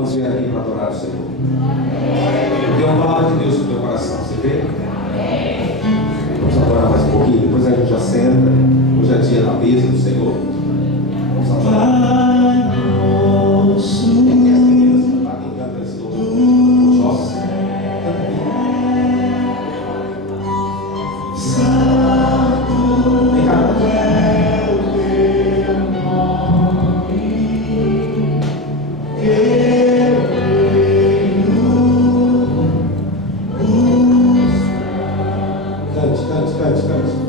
Quantos vieram aqui para adorar o Senhor? Tem uma palavra de Deus no teu coração, você vê? Vamos adorar mais um pouquinho, depois a gente já senta. Hoje é dia da mesa do Senhor. Vamos adorar. Tem as meninas lá que cantam esse louvor, os jovens. Vem cá. Cante.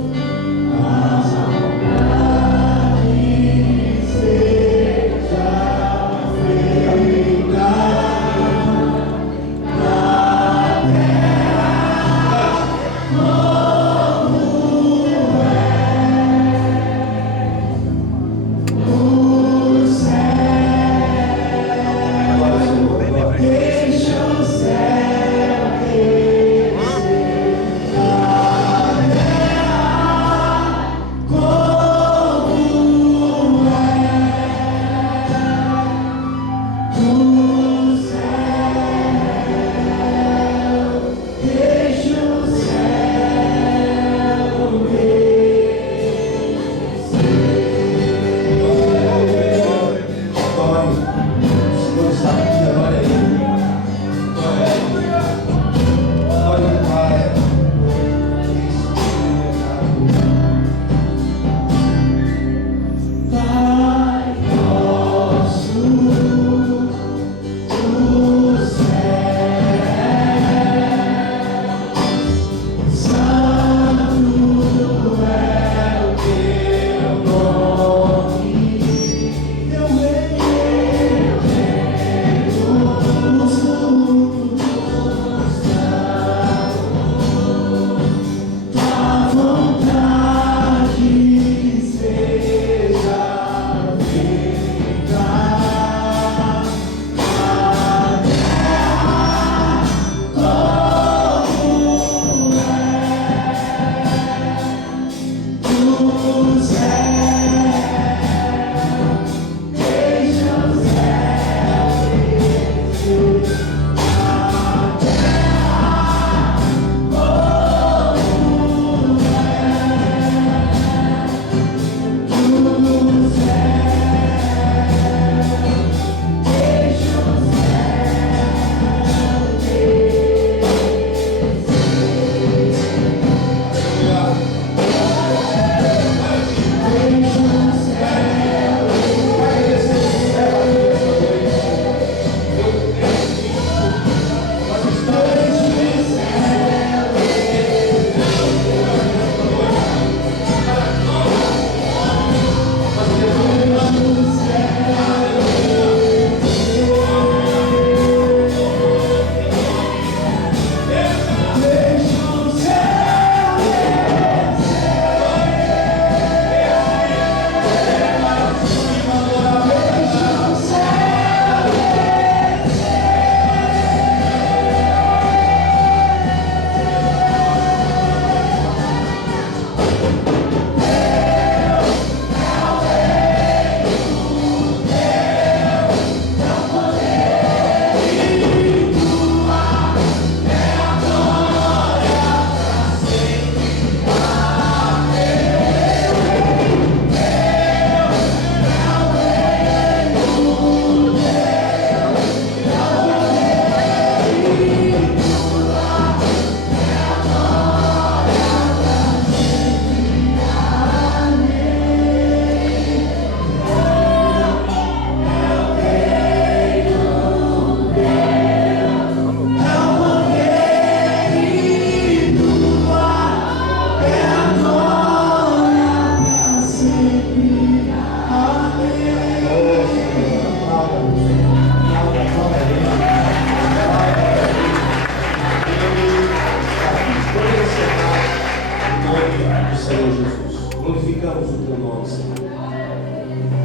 glorificamos o teu nome, Senhor.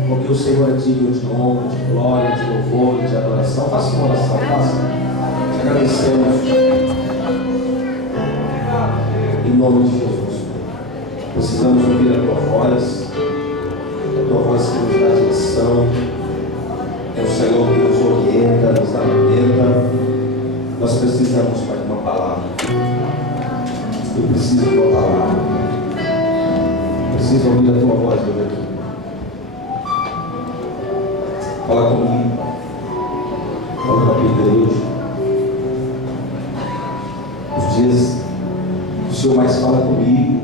Porque o Senhor é digno de honra, de glória, de louvor, de adoração. Faça uma oração, faça. Te agradecemos. Em nome de Jesus. Precisamos ouvir a tua voz. A tua voz que nos dá direção. É o Senhor que nos orienta. orienta, nos alimenta. Nós precisamos, Pai, de uma palavra. Eu preciso de uma palavra. Preciso ouvir a tua voz hoje aqui. Fala comigo, Pai. Fala com a tua igreja. Os dias que o Senhor mais fala comigo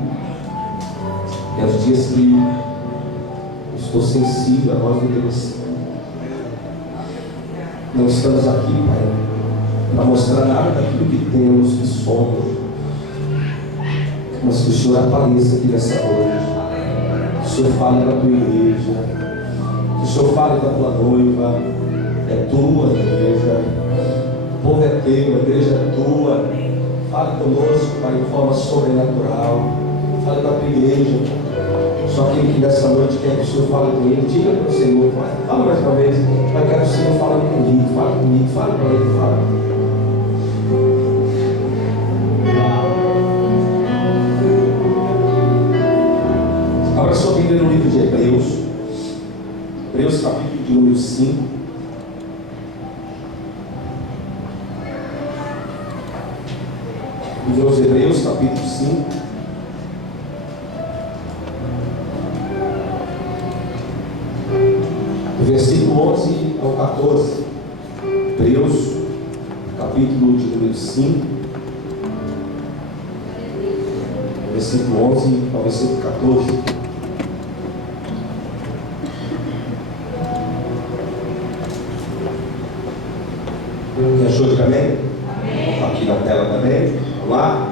é os dias que eu estou sensível à voz do Deus. Não estamos aqui, Pai, para mostrar nada daquilo que temos, que somos, mas que o Senhor apareça aqui nessa noite. Que o Senhor fale da tua igreja, que o Senhor fale da tua noiva. É tua igreja, o povo é teu, a igreja é tua. Fale conosco, Pai, de forma sobrenatural. Fale da tua igreja. Só aquele que nessa noite quer que o Senhor fale com ele, diga para o Senhor, fala mais uma vez, eu quero que o Senhor fale comigo, fale comigo, fale com ele, fale. Abra sua Bíblia no livro de Hebreus, Hebreus capítulo de número 5. Livro aos Hebreus, capítulo 5. Do versículo 11 ao 14. Hebreus, capítulo de número 5. Versículo 11 ao versículo 14. Quem achou de amém? Amém. Aqui na tela também. Vamos lá?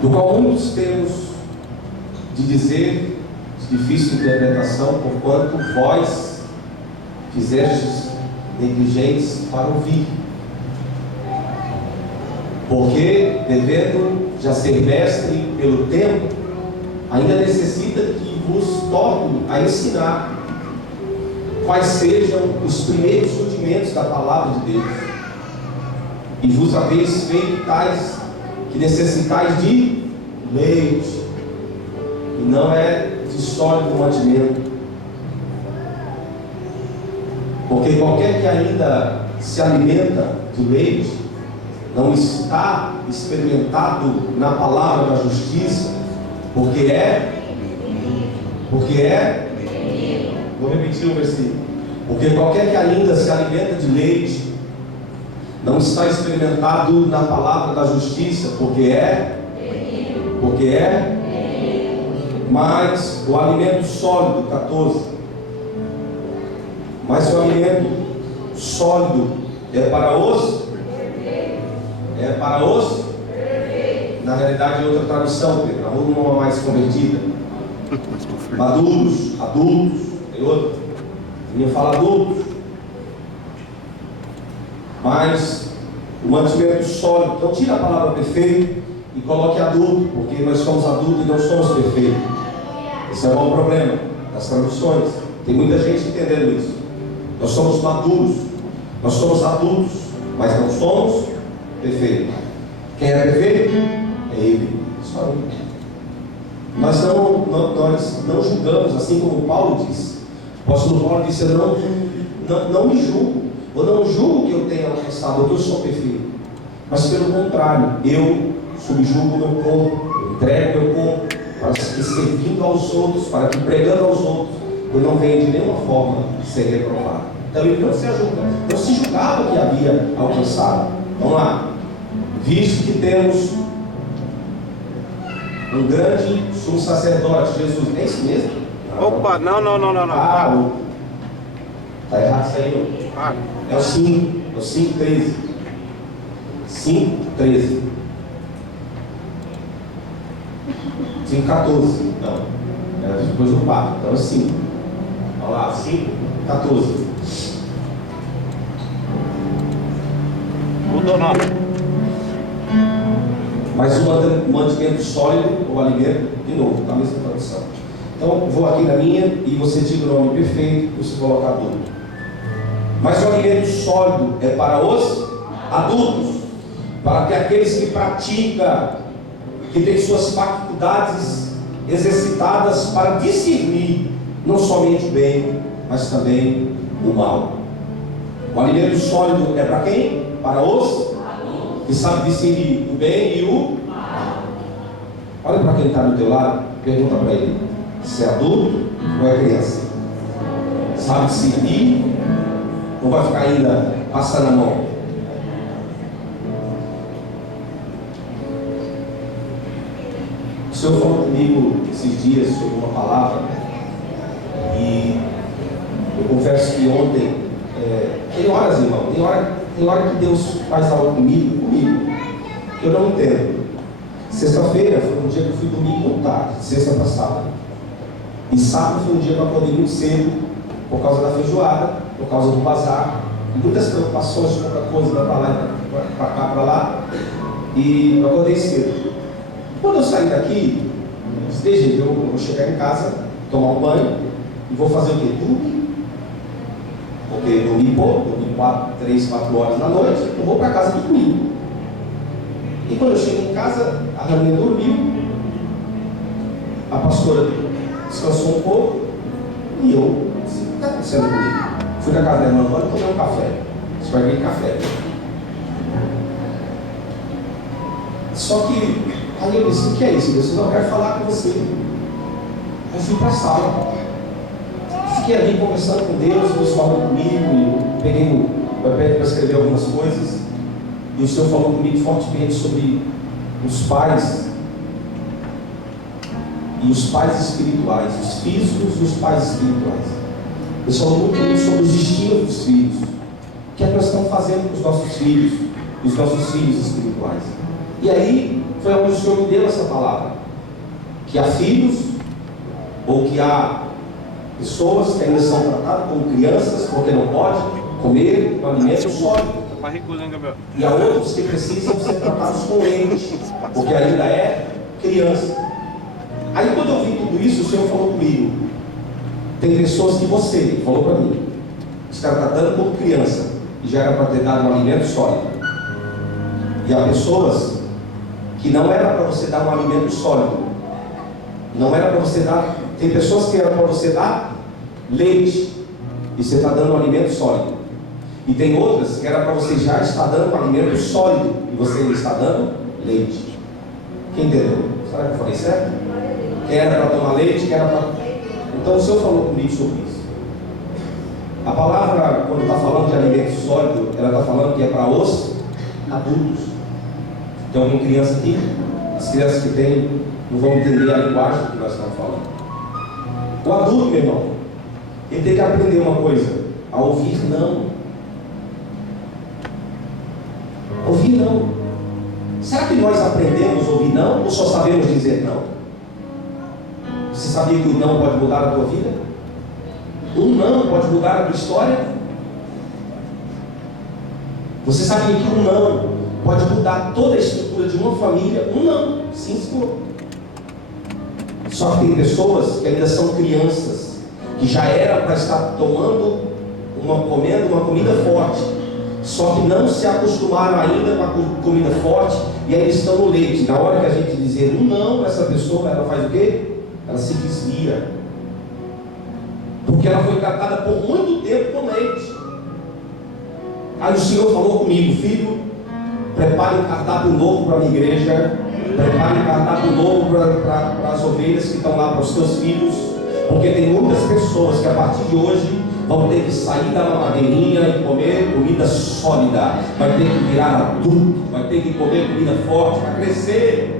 Do qual muitos temos de dizer, de difícil interpretação, porquanto vós fizestes negligentes para ouvir. Porque, devendo já ser mestre pelo tempo, ainda necessita que vos torne a ensinar quais sejam os primeiros rudimentos da palavra de Deus. E vos haveis feito tais que necessitais de leite, e não é de sólido mantimento. Porque qualquer que ainda se alimenta de leite, não está experimentado na palavra da justiça, porque vou repetir o versículo. Porque qualquer que ainda se alimenta de leite, não está experimentado na palavra da justiça, mas o alimento sólido, 14. Mas o alimento sólido é para os na realidade, outra tradução, Pedro, a uma mais convertida. Maduros, adultos, tem outra. A minha fala adultos. Mas o mantimento sólido. Então tira a palavra perfeito e coloque adulto, porque nós somos adultos e não somos perfeitos. Esse é o maior problema das traduções. Tem muita gente entendendo isso. Nós somos maduros, nós somos adultos, mas não somos perfeitos. Quem é perfeito? É Ele, só Ele. Nós não julgamos, assim como Paulo disse. O apóstolo Paulo disse: eu não me julgo, eu não julgo que eu tenha alcançado, que eu sou perfeito, mas pelo contrário, eu subjugo o meu corpo, eu entrego o meu corpo, para que servindo aos outros, para que pregando aos outros, eu não venha de nenhuma forma ser reprovado. Então ele não se julgava que havia alcançado. Vamos lá. Visto que temos um grande sumo sacerdote, Jesus, é isso mesmo? Opa, não. Está errado isso aí, não? É o 5, é o 5:13. 5:13. 5:14. Não, era depois do 4, então é 5. Olha lá, 5:14. Mudou não. Mas o mantimento sólido, o alimento, de novo, na mesma tradução. Então, vou aqui na minha e você diga o nome perfeito, você coloca adulto. Mas o alimento sólido é para os adultos, para que aqueles que praticam, que têm suas faculdades exercitadas para discernir não somente o bem, mas também o mal. O alimento sólido é para quem? Para os que sabem discernir o bem e o mal. Olha para quem está do teu lado, pergunta para ele: se é adulto ou é criança? Sabe discernir ou vai ficar ainda passando a mão? O Senhor falou comigo esses dias sobre uma palavra, e eu confesso que ontem, tem horas, irmão, tem hora que Deus faz algo comigo, que eu não entendo. Sexta-feira foi um dia que eu fui dormir muito tarde, sexta passada, e sábado foi um dia que eu acordei muito cedo, por causa da feijoada, por causa do bazar, muitas preocupações, pouca coisa para lá, para cá, para lá, e eu acordei cedo. Quando eu sair daqui, eu vou chegar em casa, tomar um banho, e vou fazer o quê? Dormir. Porque dormi pouco, dormi 3, 4 horas da noite, eu vou para casa dormir. E quando eu cheguei em casa, a Rainha dormiu, a pastora descansou um pouco, e eu, o que está acontecendo comigo? Fui na casa da irmã, vou tomar um café. Esparguei café. Só que aí eu disse: o que é isso? Deus, não, eu quero falar com você. Eu fui para a sala, fiquei ali conversando com Deus, Deus falou comigo, peguei o papel para escrever algumas coisas, e o Senhor falou comigo fortemente sobre os pais, e os pais espirituais, os físicos e os pais espirituais. Deus falou muito comigo sobre os destinos dos filhos, o que é que nós estamos fazendo com os nossos filhos, os nossos filhos espirituais. E aí foi onde o Senhor me deu essa palavra, que há filhos, ou que há pessoas que ainda são tratadas como crianças, porque não pode comer um alimento sólido, e há outros que precisam ser tratados com leite, porque ainda é criança. Aí quando eu vi tudo isso, o Senhor falou comigo: tem pessoas que você falou para mim, está tratando como criança, e já era para ter dado um alimento sólido, e há pessoas que não era para você dar um alimento sólido, não era para você dar. Tem pessoas que era para você dar leite, e você está dando um alimento sólido, e tem outras que era para você já estar dando um alimento sólido, e você está dando leite. Quem entendeu? Será que eu falei certo? Quem era para tomar leite, quem era para... Então o Senhor falou comigo sobre isso. A palavra, quando está falando de alimento sólido, ela está falando que é para os adultos. Tem alguma criança aqui? As crianças que tem não vão entender a linguagem que nós estamos falando. O adulto, meu irmão, ele tem que aprender uma coisa: a ouvir não. Ouvir não. Será que nós aprendemos a ouvir não, ou só sabemos dizer não? Você sabia que o não pode mudar a tua vida? Um não pode mudar a tua história? Você sabia que um não pode mudar toda a estrutura de uma família? Um não, sim, senhor. Só que tem pessoas que ainda são crianças, que já era para estar comendo uma comida forte, só que não se acostumaram ainda com a comida forte, e aí estão no leite. Na hora que a gente dizer um não para essa pessoa, ela faz o quê? Ela se desvia, porque ela foi tratada por muito tempo com leite. Aí o Senhor falou comigo: filho, prepare um cardápio novo para a minha igreja, prepare um cardápio novo para as ovelhas que estão lá, para os teus filhos, porque tem muitas pessoas que a partir de hoje vão ter que sair da mamadeirinha e comer comida sólida, vai ter que virar adulto, vai ter que comer comida forte para crescer.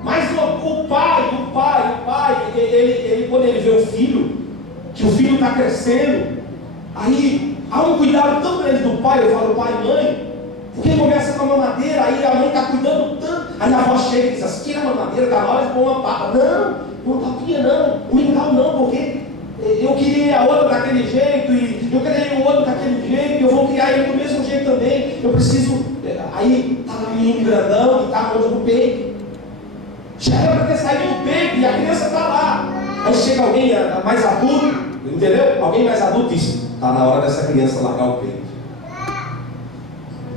Mas o pai, ele quando ele vê o filho, que o filho está crescendo, aí há um cuidado tão grande do pai. Eu falo: pai e mãe, porque começa com a mamadeira, aí a mãe está cuidando tanto, aí a avó chega e diz assim: tira a mamadeira, dá na hora de pôr uma papa. Não papinha não, o mingau não, porque eu queria a outra daquele jeito, e eu queria o outro daquele jeito, e eu vou criar ele do mesmo jeito também, eu preciso. Aí está lá o menino grandão, que está onde no peito, já era para ter saído do peito, e a criança está lá. Aí chega alguém mais adulto, entendeu? Alguém mais adulto diz: está na hora dessa criança largar o peito.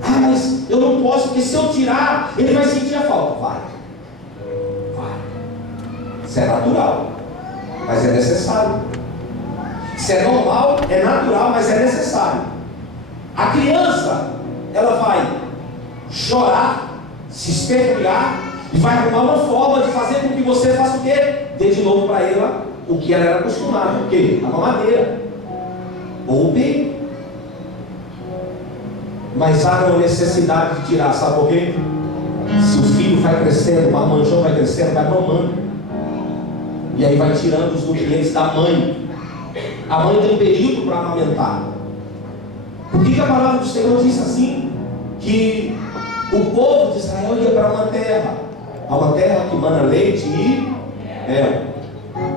Ah, mas eu não posso, porque se eu tirar, ele vai sentir a falta. Vai. Isso é natural. mas é necessário. Se é normal, é natural, mas é necessário. A criança, ela vai chorar, se espernear e vai arrumar uma forma de fazer com que você faça o quê? Dê de novo para ela o que ela era acostumada. O quê? A mamadeira ou o peito. Mas há uma necessidade de tirar, sabe por quê? Se o filho vai crescendo, o marmanjão vai crescendo, vai mamando, e aí vai tirando os nutrientes da mãe. A mãe tem um período para amamentar. Por que a palavra do Senhor diz assim? Que o povo de Israel ia para uma terra que mana leite e mel.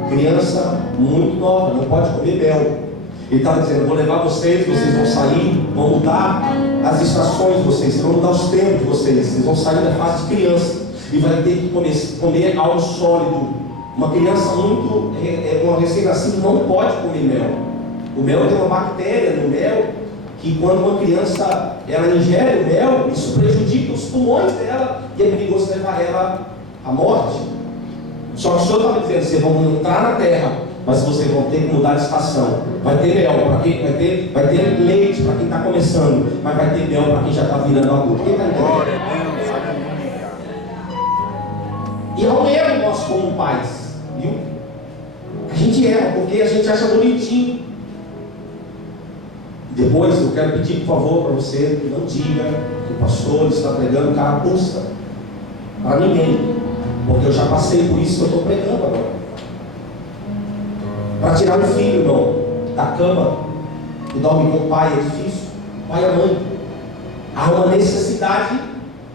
Criança muito nova, não pode comer mel. Ele estava dizendo: vou levar vocês vão sair, vão mudar as estações de vocês, vão mudar os tempos de vocês vão sair da fase de criança e vai ter que comer algo sólido. Uma criança uma recém-nascida não pode comer mel. O mel tem uma bactéria no mel que, quando uma criança ela ingere o mel, isso prejudica os pulmões dela e é perigoso levar ela à morte. Só que o Senhor estava dizendo: vocês vão entrar na terra, mas vocês vão ter que mudar de estação. Vai ter mel para quem vai ter leite para quem está começando, mas vai ter mel para quem já está virando adulto. Quem está entendendo? E é um erro nós como pais, viu? A gente erra porque a gente acha bonitinho. Depois eu quero pedir, por favor, para você, não diga que o pastor está pregando carapuça para ninguém, porque eu já passei por isso que eu estou pregando agora. Para tirar o filho, irmão, da cama e dorme com o pai é difícil. O pai e a mãe. Há uma necessidade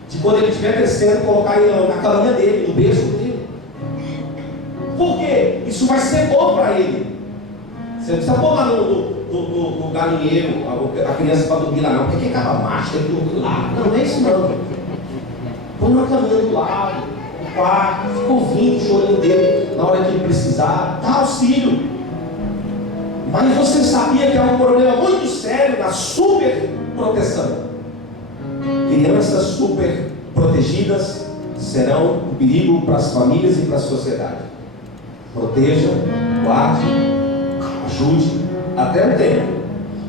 de, quando ele estiver crescendo, colocar ele na caminha dele, no berço dele. Por quê? Isso vai ser bom para ele. Você não precisa pôr lá no galinheiro a criança para dormir lá, não, porque quem acaba macho tem que dormir lá. Não é isso não. Põe na caminha do lado, no quarto, fica ouvindo o chorinho dele na hora que ele precisar, dá auxílio. Mas você sabia que há um problema muito sério na superproteção? Crianças super protegidas serão um perigo para as famílias e para a sociedade. Proteja, guarde, ajude, até o tempo.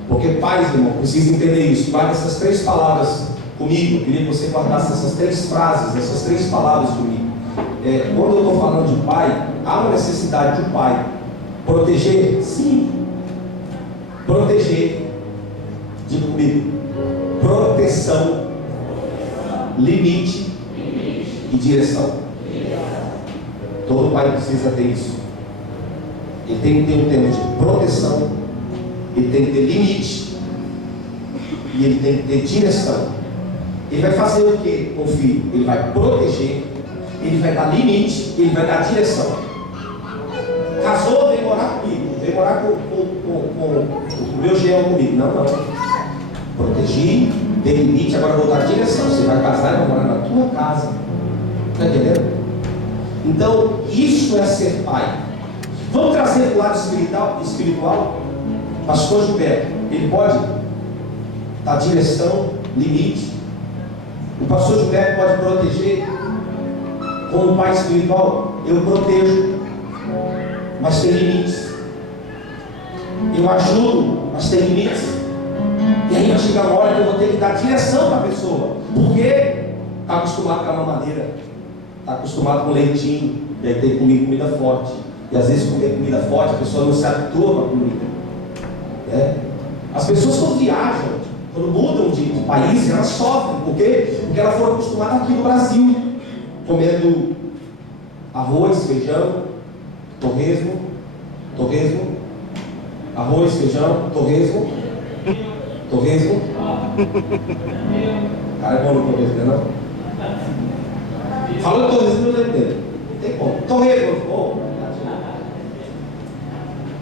Porque pais, irmão, precisam entender isso. Guarde essas 3 palavras comigo. Eu queria que você guardasse essas 3 frases, essas 3 palavras comigo. Quando eu estou falando de pai, há uma necessidade do pai proteger, sim. Proteger, diga comigo, proteção, limite e direção. Todo pai precisa ter isso. Ele tem que ter um tempo de proteção, ele tem que ter limite e ele tem que ter direção. Ele vai fazer o que com o filho? Ele vai proteger, ele vai dar limite, ele vai dar direção. Casou, vem morar comigo, vem morar com o meu genro comigo. Não. Protegi, dei limite, agora vou dar direção. Você vai casar e vai morar na tua casa. Está entendendo? Então, isso é ser pai. Vamos trazer para o lado espiritual. Pastor Gilberto, ele pode dar direção, limite. O pastor Gilberto pode proteger. Como pai espiritual, eu protejo, mas tem limites. Eu ajudo, mas tem limites. E aí vai chegar uma hora que eu vou ter que dar direção para a pessoa. Porque está acostumado com a mamadeira, está acostumado com leitinho, e aí tem que comer comida forte. E às vezes comer comida forte, a pessoa não se habitua com a comida. As pessoas quando viajam, quando mudam de país, elas sofrem. Por quê? Porque elas foram acostumadas aqui no Brasil, comendo arroz, feijão, torresmo, arroz, feijão, torresmo. Cara, é bom no torresmo, não? Fala torresmo, não entendo. Não tem como. Torresmo, bom.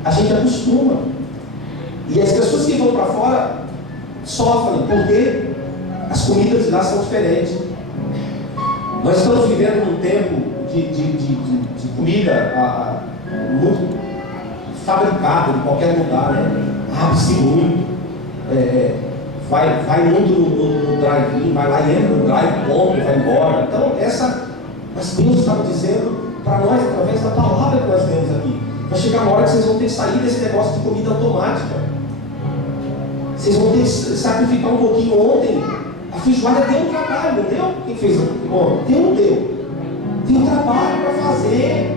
A gente acostuma. E as pessoas que vão para fora sofrem, porque as comidas de lá são diferentes. Nós estamos vivendo num tempo de comida muito fabricada em qualquer lugar, né? Abre-se muito, vai muito no drive-in, vai lá e entra no drive, compra e vai embora. Então, mas Deus estava dizendo para nós, através da palavra que nós temos aqui, vai Vai chegar uma hora que vocês vão ter que sair desse negócio de comida automática. Vocês vão ter que sacrificar um pouquinho. Ontem, a feijoada deu um trabalho, não deu? Quem fez? Bom, deu ou não deu? Tem um trabalho para fazer.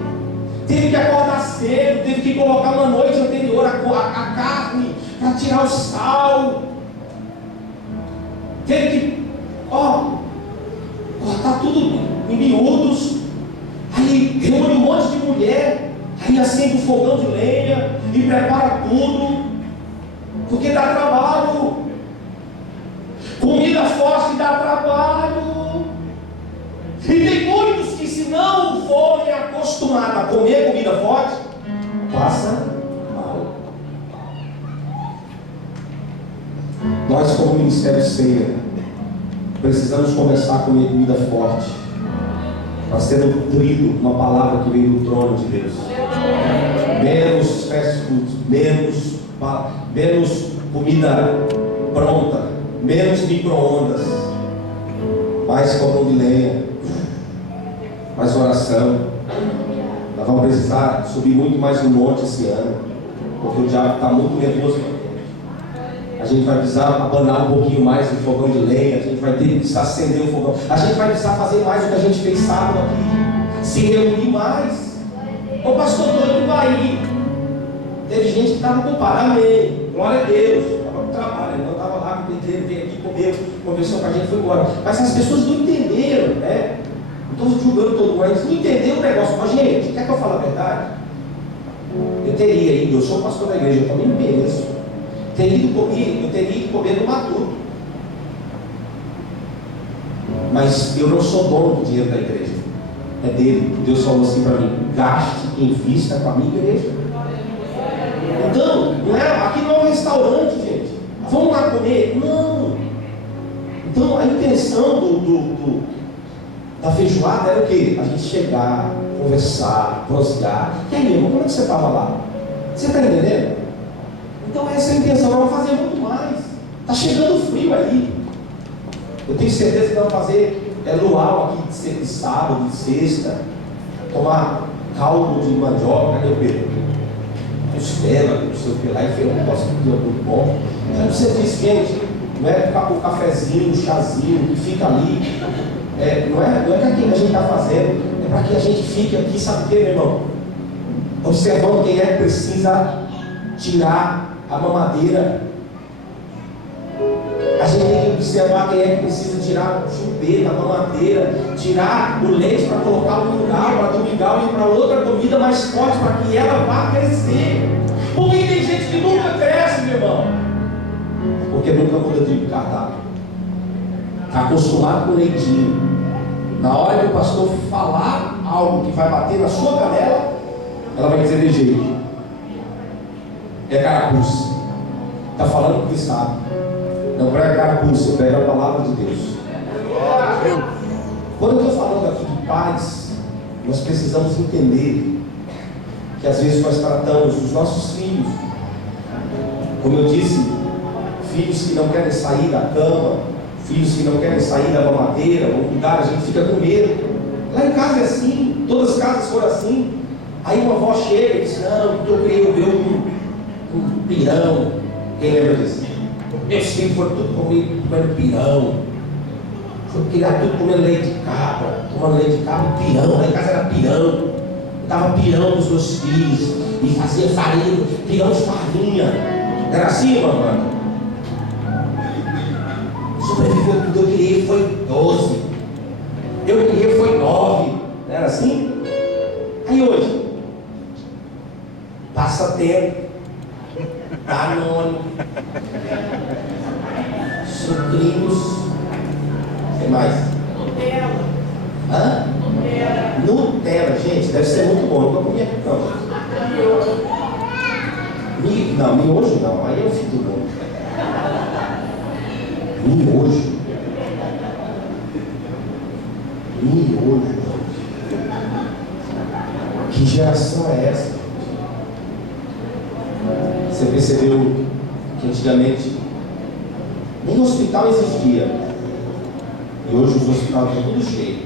Teve que acordar cedo, teve que colocar uma noite anterior a carne para tirar o sal. Teve que cortar tudo em miúdos. Aí reúne um monte de mulher. Aí acende um fogão de lenha e prepara tudo. Porque dá trabalho. Comida forte dá trabalho. E tem muitos que, se não forem acostumados a comer comida forte, passa mal. Nós, como Ministério Ceia, precisamos começar a comer comida forte, para ser nutrido uma palavra que veio do trono de Deus. Menos fast food, menos comida pronta, menos micro-ondas, mais fogão de lenha, mais oração. Nós vamos precisar subir muito mais no monte esse ano, porque o diabo está muito nervoso. A gente vai precisar abanar um pouquinho mais o fogão de lenha, a gente vai ter que precisar acender o fogão, a gente vai precisar fazer mais o que a gente fez sábado aqui, se reunir mais. O pastor Doido vai ir. Teve gente que estava ocupada, amém, glória a Deus, estava no trabalho, ele não estava lá, veio aqui, comeu, conversou com a gente e foi embora. Mas as pessoas não entenderam, né? Não estou julgando todo mundo, eles não entenderam o negócio. Mas, gente, quer que eu fale a verdade? Eu teria ido, eu sou pastor da igreja, eu também não mereço. Eu teria ido comer no matuto. Mas eu não sou dono do dinheiro da igreja, é dele. Deus falou assim para mim: gaste, invista com a minha igreja. Então, não é, aqui não é um restaurante, gente. Vamos lá comer? Não. Então, a intenção da feijoada era o quê? A gente chegar, conversar, prosear. E aí, irmão, como é que você estava lá? Você está entendendo? Então, essa é a intenção. Nós vamos fazer muito mais. Está chegando frio aí. Eu tenho certeza que vamos fazer luau aqui de sábado, de sexta. Tomar caldo de mandioca. Cadê o Pedro? Costela, não sei o que lá. E fez um negócio muito bom. Já você disse, gente, não é o cafezinho, o chazinho que fica ali. Não é para quem a gente está fazendo, é para que a gente fique aqui, sabe o que, meu irmão? Observando quem é que precisa tirar a mamadeira. A gente tem que observar quem é que precisa tirar o chupeta, a mamadeira, tirar o leite para colocar no mingau, para do mingau ir para outra comida mais forte, para que ela vá crescer. Porque tem gente que nunca cresce, meu irmão, porque nunca muda de cardápio. Está acostumado com leitinho. Na hora que o pastor falar algo que vai bater na sua canela, ela vai dizer de jeito. É carapuça. Está falando porque sabe. Não prega carapuça, prega a palavra de Deus. Quando eu estou falando aqui de paz, nós precisamos entender que às vezes nós tratamos os nossos filhos, como eu disse, filhos que não querem sair da cama, filhos que não querem sair da mamadeira, ou cuidar, a gente fica com medo. Lá em casa é assim, todas as casas foram assim. Aí uma avó chega e diz: não, eu criei o meu um pirão. Quem lembra disso? Meus filhos foram tudo comendo pirão. Foi criar tudo comendo leite de cabra, tomando leite de cabra e pirão. Lá em casa era pirão. Eu dava pirão para os meus filhos e fazia farinha, pirão de farinha. Era assim, mamãe? Sobreviveu tudo, eu criei foi 12. Eu criei foi 9. Não era assim? Aí hoje, passa tempo, Danone, sucrilhos, o que mais? Nutella. Hã? Nutella, gente, deve ser muito bom. Eu não comi aqui não. Não, miojo não, aí eu fico bom. Miojo. Que geração é essa? Você percebeu que antigamente nem hospital existia. E hoje os hospitais estão tudo cheios.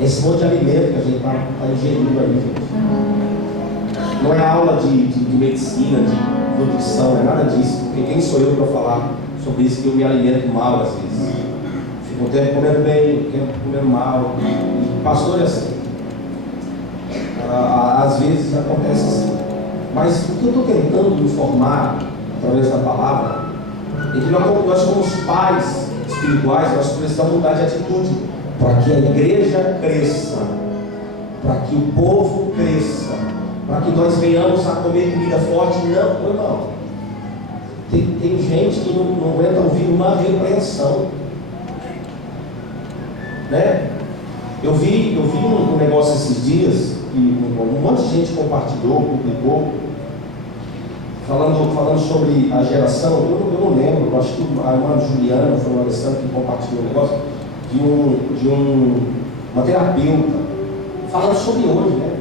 Esse monte de alimento que a gente está ingerindo aí, gente. Não é aula de medicina, de nutrição, não é nada disso. Porque quem sou eu para falar sobre isso, que eu me alimento mal às vezes. Fico um tempo comendo bem, um tempo comendo mal. E pastor é assim. Às vezes acontece assim. Mas o que eu estou tentando informar através da palavra é que nós somos pais espirituais, nós precisamos mudar de atitude para que a igreja cresça, para que o povo cresça, para que nós venhamos a comer comida forte. Não, irmão. Tem gente que não aguenta ouvir uma repreensão, né? Eu vi um negócio esses dias que um monte de gente compartilhou, publicou, falando sobre a geração. Eu não lembro, acho que a irmã Juliana foi uma lição que compartilhou um negócio de uma terapeuta falando sobre hoje, né?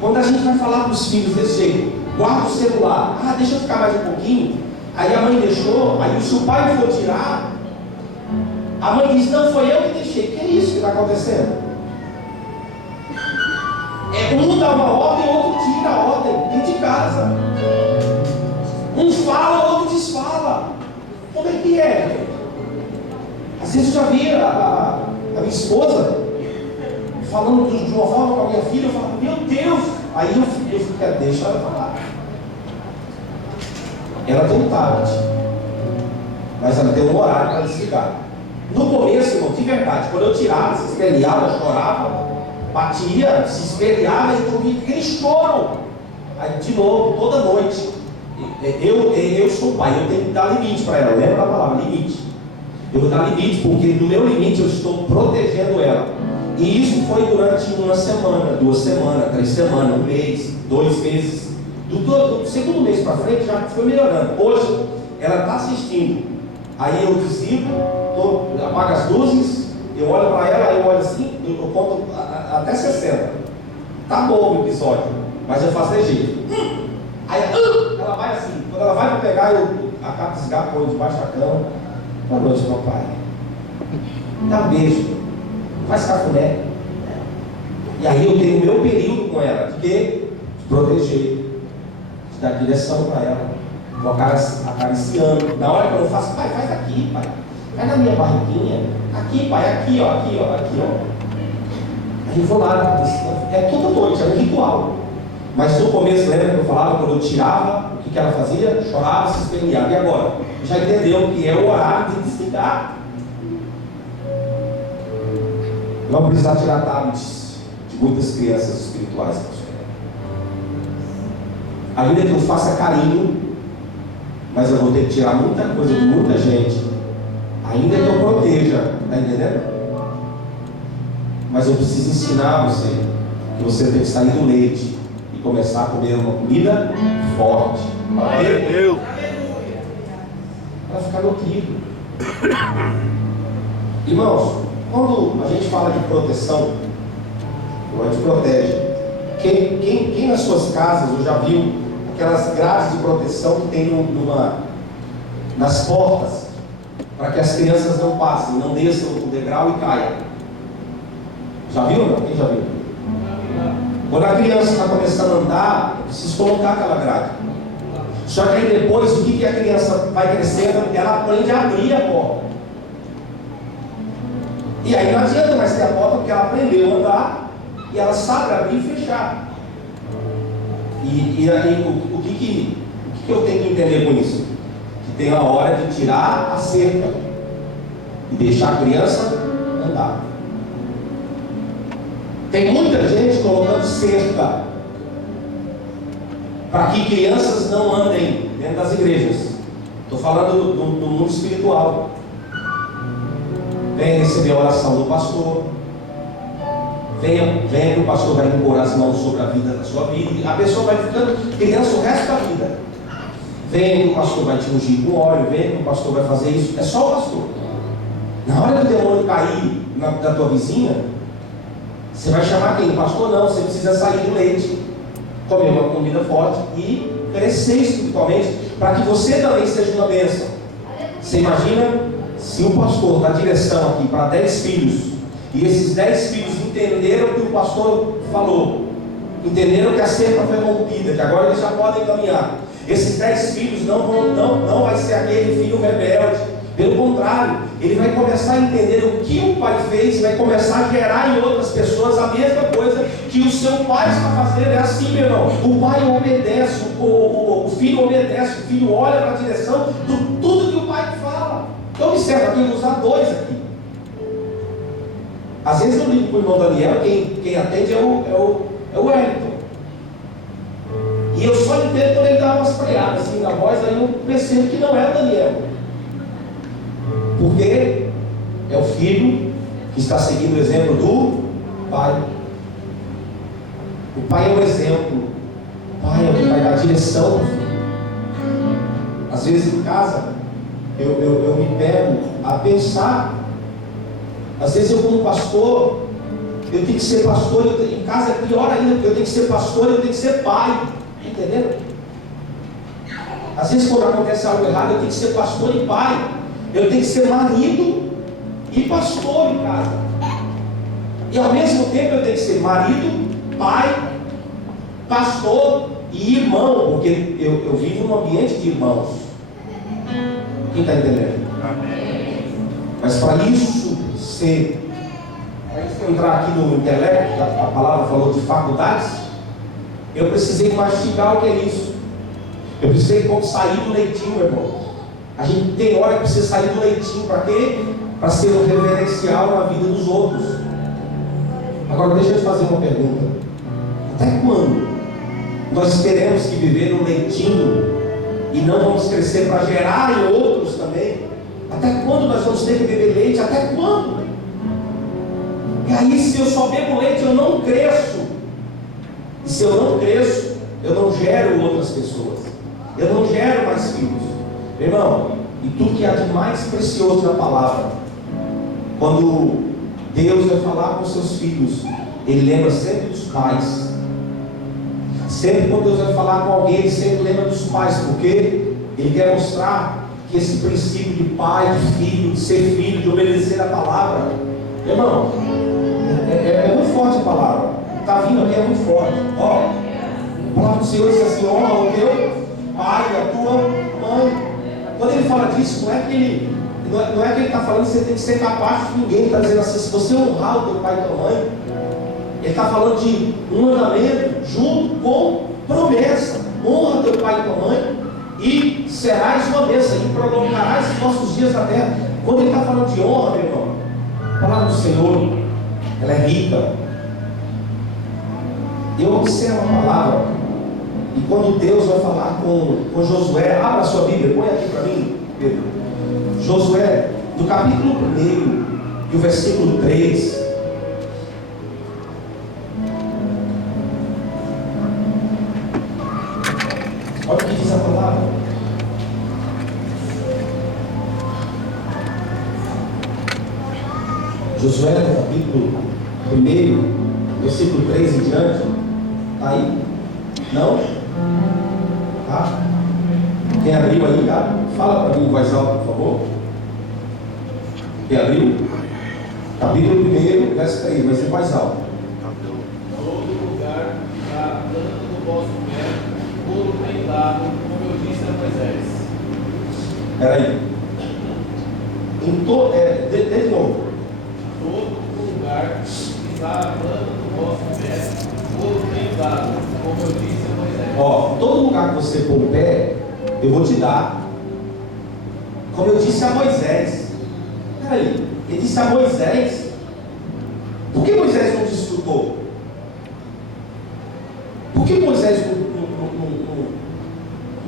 Quando a gente vai falar para os filhos desse jeito, guarda o celular, deixa eu ficar mais um pouquinho, aí a mãe deixou, aí se o pai for tirar, a mãe diz, não, foi eu que deixei. Que é isso que está acontecendo? Um dá uma ordem, o outro tira a ordem dentro de casa. Um fala, o outro desfala. Como é que é, gente? Às vezes eu já vi a minha esposa falando de uma forma com a minha filha, eu falo, meu Deus! Aí eu fico, deixa ela falar. Ela tem um tablet, mas ela tem um horário para desligar. No começo, irmão, de verdade, quando eu tirava, se espelhava, chorava, batia, se espelhava e dormia aquele choro. Aí de novo, toda noite. Eu sou pai, eu tenho que dar limite para ela. Lembra da palavra, limite. Eu vou dar limite porque no meu limite eu estou protegendo ela. E isso foi durante uma semana, 2 semanas, 3 semanas, 1 mês, 2 meses. Do segundo mês para frente já foi melhorando. Hoje ela está assistindo. Aí eu desligo, apago as luzes, eu olho para ela, eu olho assim, eu conto até 60. Tá bom o episódio, mas eu faço de jeito. Aí ela vai assim, quando ela vai para pegar, eu acabo de desligar, põe debaixo da cama. Boa noite, papai. Dá um beijo, faz cafuné. E aí eu tenho o meu período com ela, de quê? De proteger, de dar direção para ela. Vou acariciando. Na hora que eu faço, pai, faz aqui, pai. Vai na minha barriguinha. Aqui, pai, aqui, ó, aqui, ó, aqui, ó. Aí eu vou lá, é toda noite, é um ritual. Mas no começo, lembra que eu falava, quando eu tirava, o que ela fazia? Chorava, se espelhava. E agora? Já entendeu que é o horário de desligar. Não precisar tirar tablets de muitas crianças espirituais. Ainda que eu faça carinho, mas eu vou ter que tirar muita coisa de muita gente, ainda que eu proteja, está entendendo? Mas eu preciso ensinar você que você tem que sair do leite e começar a comer uma comida forte. Para ficar nutrido. Irmãos, quando a gente fala de proteção, a gente protege. Quem nas suas casas ou já viu aquelas grades de proteção que tem nas portas, para que as crianças não passem, não desçam o degrau e caiam? Já viu ou não? Quem já viu? Quando a criança está começando a andar, é preciso colocar aquela grade. Só que aí depois, o que a criança vai crescendo? Ela aprende a abrir a porta. E aí não adianta mais ter a porta, porque ela aprendeu a andar e ela sabe abrir e fechar. E aí, o que eu tenho que entender com isso? Que tem a hora de tirar a cerca e deixar a criança andar. Tem muita gente colocando cerca para que crianças não andem dentro das igrejas. Estou falando do mundo espiritual. Venha receber a oração do pastor. Venha que o pastor vai impor as mãos sobre a vida da sua vida. E a pessoa vai ficando criança o resto da vida. Venha que o pastor vai te ungir com óleo. Venha que o pastor vai fazer isso. É só o pastor. Na hora do demônio cair da tua vizinha, você vai chamar quem? O pastor não. Você precisa sair do leite, comer uma comida forte e crescer espiritualmente, para que você também seja uma bênção. Você imagina se o pastor dá direção aqui para 10 filhos, e esses 10 filhos entenderam o que o pastor falou, entenderam que a cerca foi rompida, que agora eles já podem caminhar. Esses 10 filhos não vai ser aquele filho rebelde. Pelo contrário, ele vai começar a entender o que o pai fez, vai começar a gerar em outras pessoas a mesma coisa que o seu pai está fazendo. É assim, meu irmão. O pai obedece, o filho obedece, o filho olha para a direção de tudo que o pai fala. Então observa aqui, vou usar 2 aqui. Às vezes eu ligo para o irmão Daniel, quem atende é o Wellington. E eu só entendo quando ele dá umas freadas assim na voz, aí eu percebo que não é o Daniel. Porque é o filho que está seguindo o exemplo do pai. O pai é o exemplo. O pai é o que vai dar direção para o filho. Às vezes em casa, eu me pego a pensar. Às vezes eu como pastor, eu tenho que ser pastor, em casa é pior ainda, porque eu tenho que ser pastor, eu tenho que ser pai. Entendeu? Às vezes quando acontece algo errado, eu tenho que ser pastor e pai. Eu tenho que ser marido e pastor em casa. E ao mesmo tempo eu tenho que ser marido, pai, pastor e irmão, porque eu vivo num ambiente de irmãos. Quem está entendendo? Amém. Mas para isso entrar aqui no intelecto, a palavra falou de faculdades, eu precisei mastigar o que é isso. Eu precisei sair do leitinho, meu irmão. A gente tem hora que precisa sair do leitinho. Para quê? Para ser um referencial na vida dos outros. Agora deixa eu te fazer uma pergunta. Até quando nós teremos que viver no leitinho e não vamos crescer para gerar em outros também? Até quando nós vamos ter que beber leite? Até quando? E aí, se eu só bebo leite, eu não cresço. E se eu não cresço, eu não gero outras pessoas. Eu não gero mais filhos. Meu irmão, e tudo que há de mais precioso na palavra, quando Deus vai falar com seus filhos, Ele lembra sempre dos pais. Sempre quando Deus vai falar com alguém, Ele sempre lembra dos pais, porque Ele quer mostrar que esse princípio de pai, de filho, de ser filho, de obedecer a palavra, meu irmão, é muito forte a palavra. Está vindo aqui, é muito forte. Ó, a palavra do Senhor diz assim: honra o teu pai e a tua mãe. Quando ele fala disso, não é que ele está falando que você tem que ser capaz de ninguém. Ele está dizendo assim: se você honrar o teu pai e tua mãe, ele está falando de um mandamento junto com promessa. Honra teu pai e tua mãe e serás uma bênção, e prolongarás os nossos dias na terra. Quando ele está falando de honra, meu irmão, a palavra do Senhor, ela é rica. Eu observo a palavra, e quando Deus vai falar com Josué, abra a sua Bíblia, põe aqui para mim, Pedro. Josué, no capítulo 1 e o versículo 3. Olha o que diz a palavra. Josué, no capítulo 1, versículo 3 em diante. Está aí? Não? Tá? Quem abriu aí, tá? Fala para mim em voz alta, por favor. Quem abriu? Capítulo 1, verso 3, vai ser mais alto. Todo lugar da planta do vosso pé, ouro bem dado, como eu disse a Moisés. Espera aí. De novo. Todo lugar que está a planta do vosso pé, ouro bem dado, como eu disse a Moisés. Ó, todo lugar que você pôr o pé, eu vou te dar. Como eu disse a Moisés. Peraí, ele disse a Moisés. Por que Moisés não desfrutou? Por que Moisés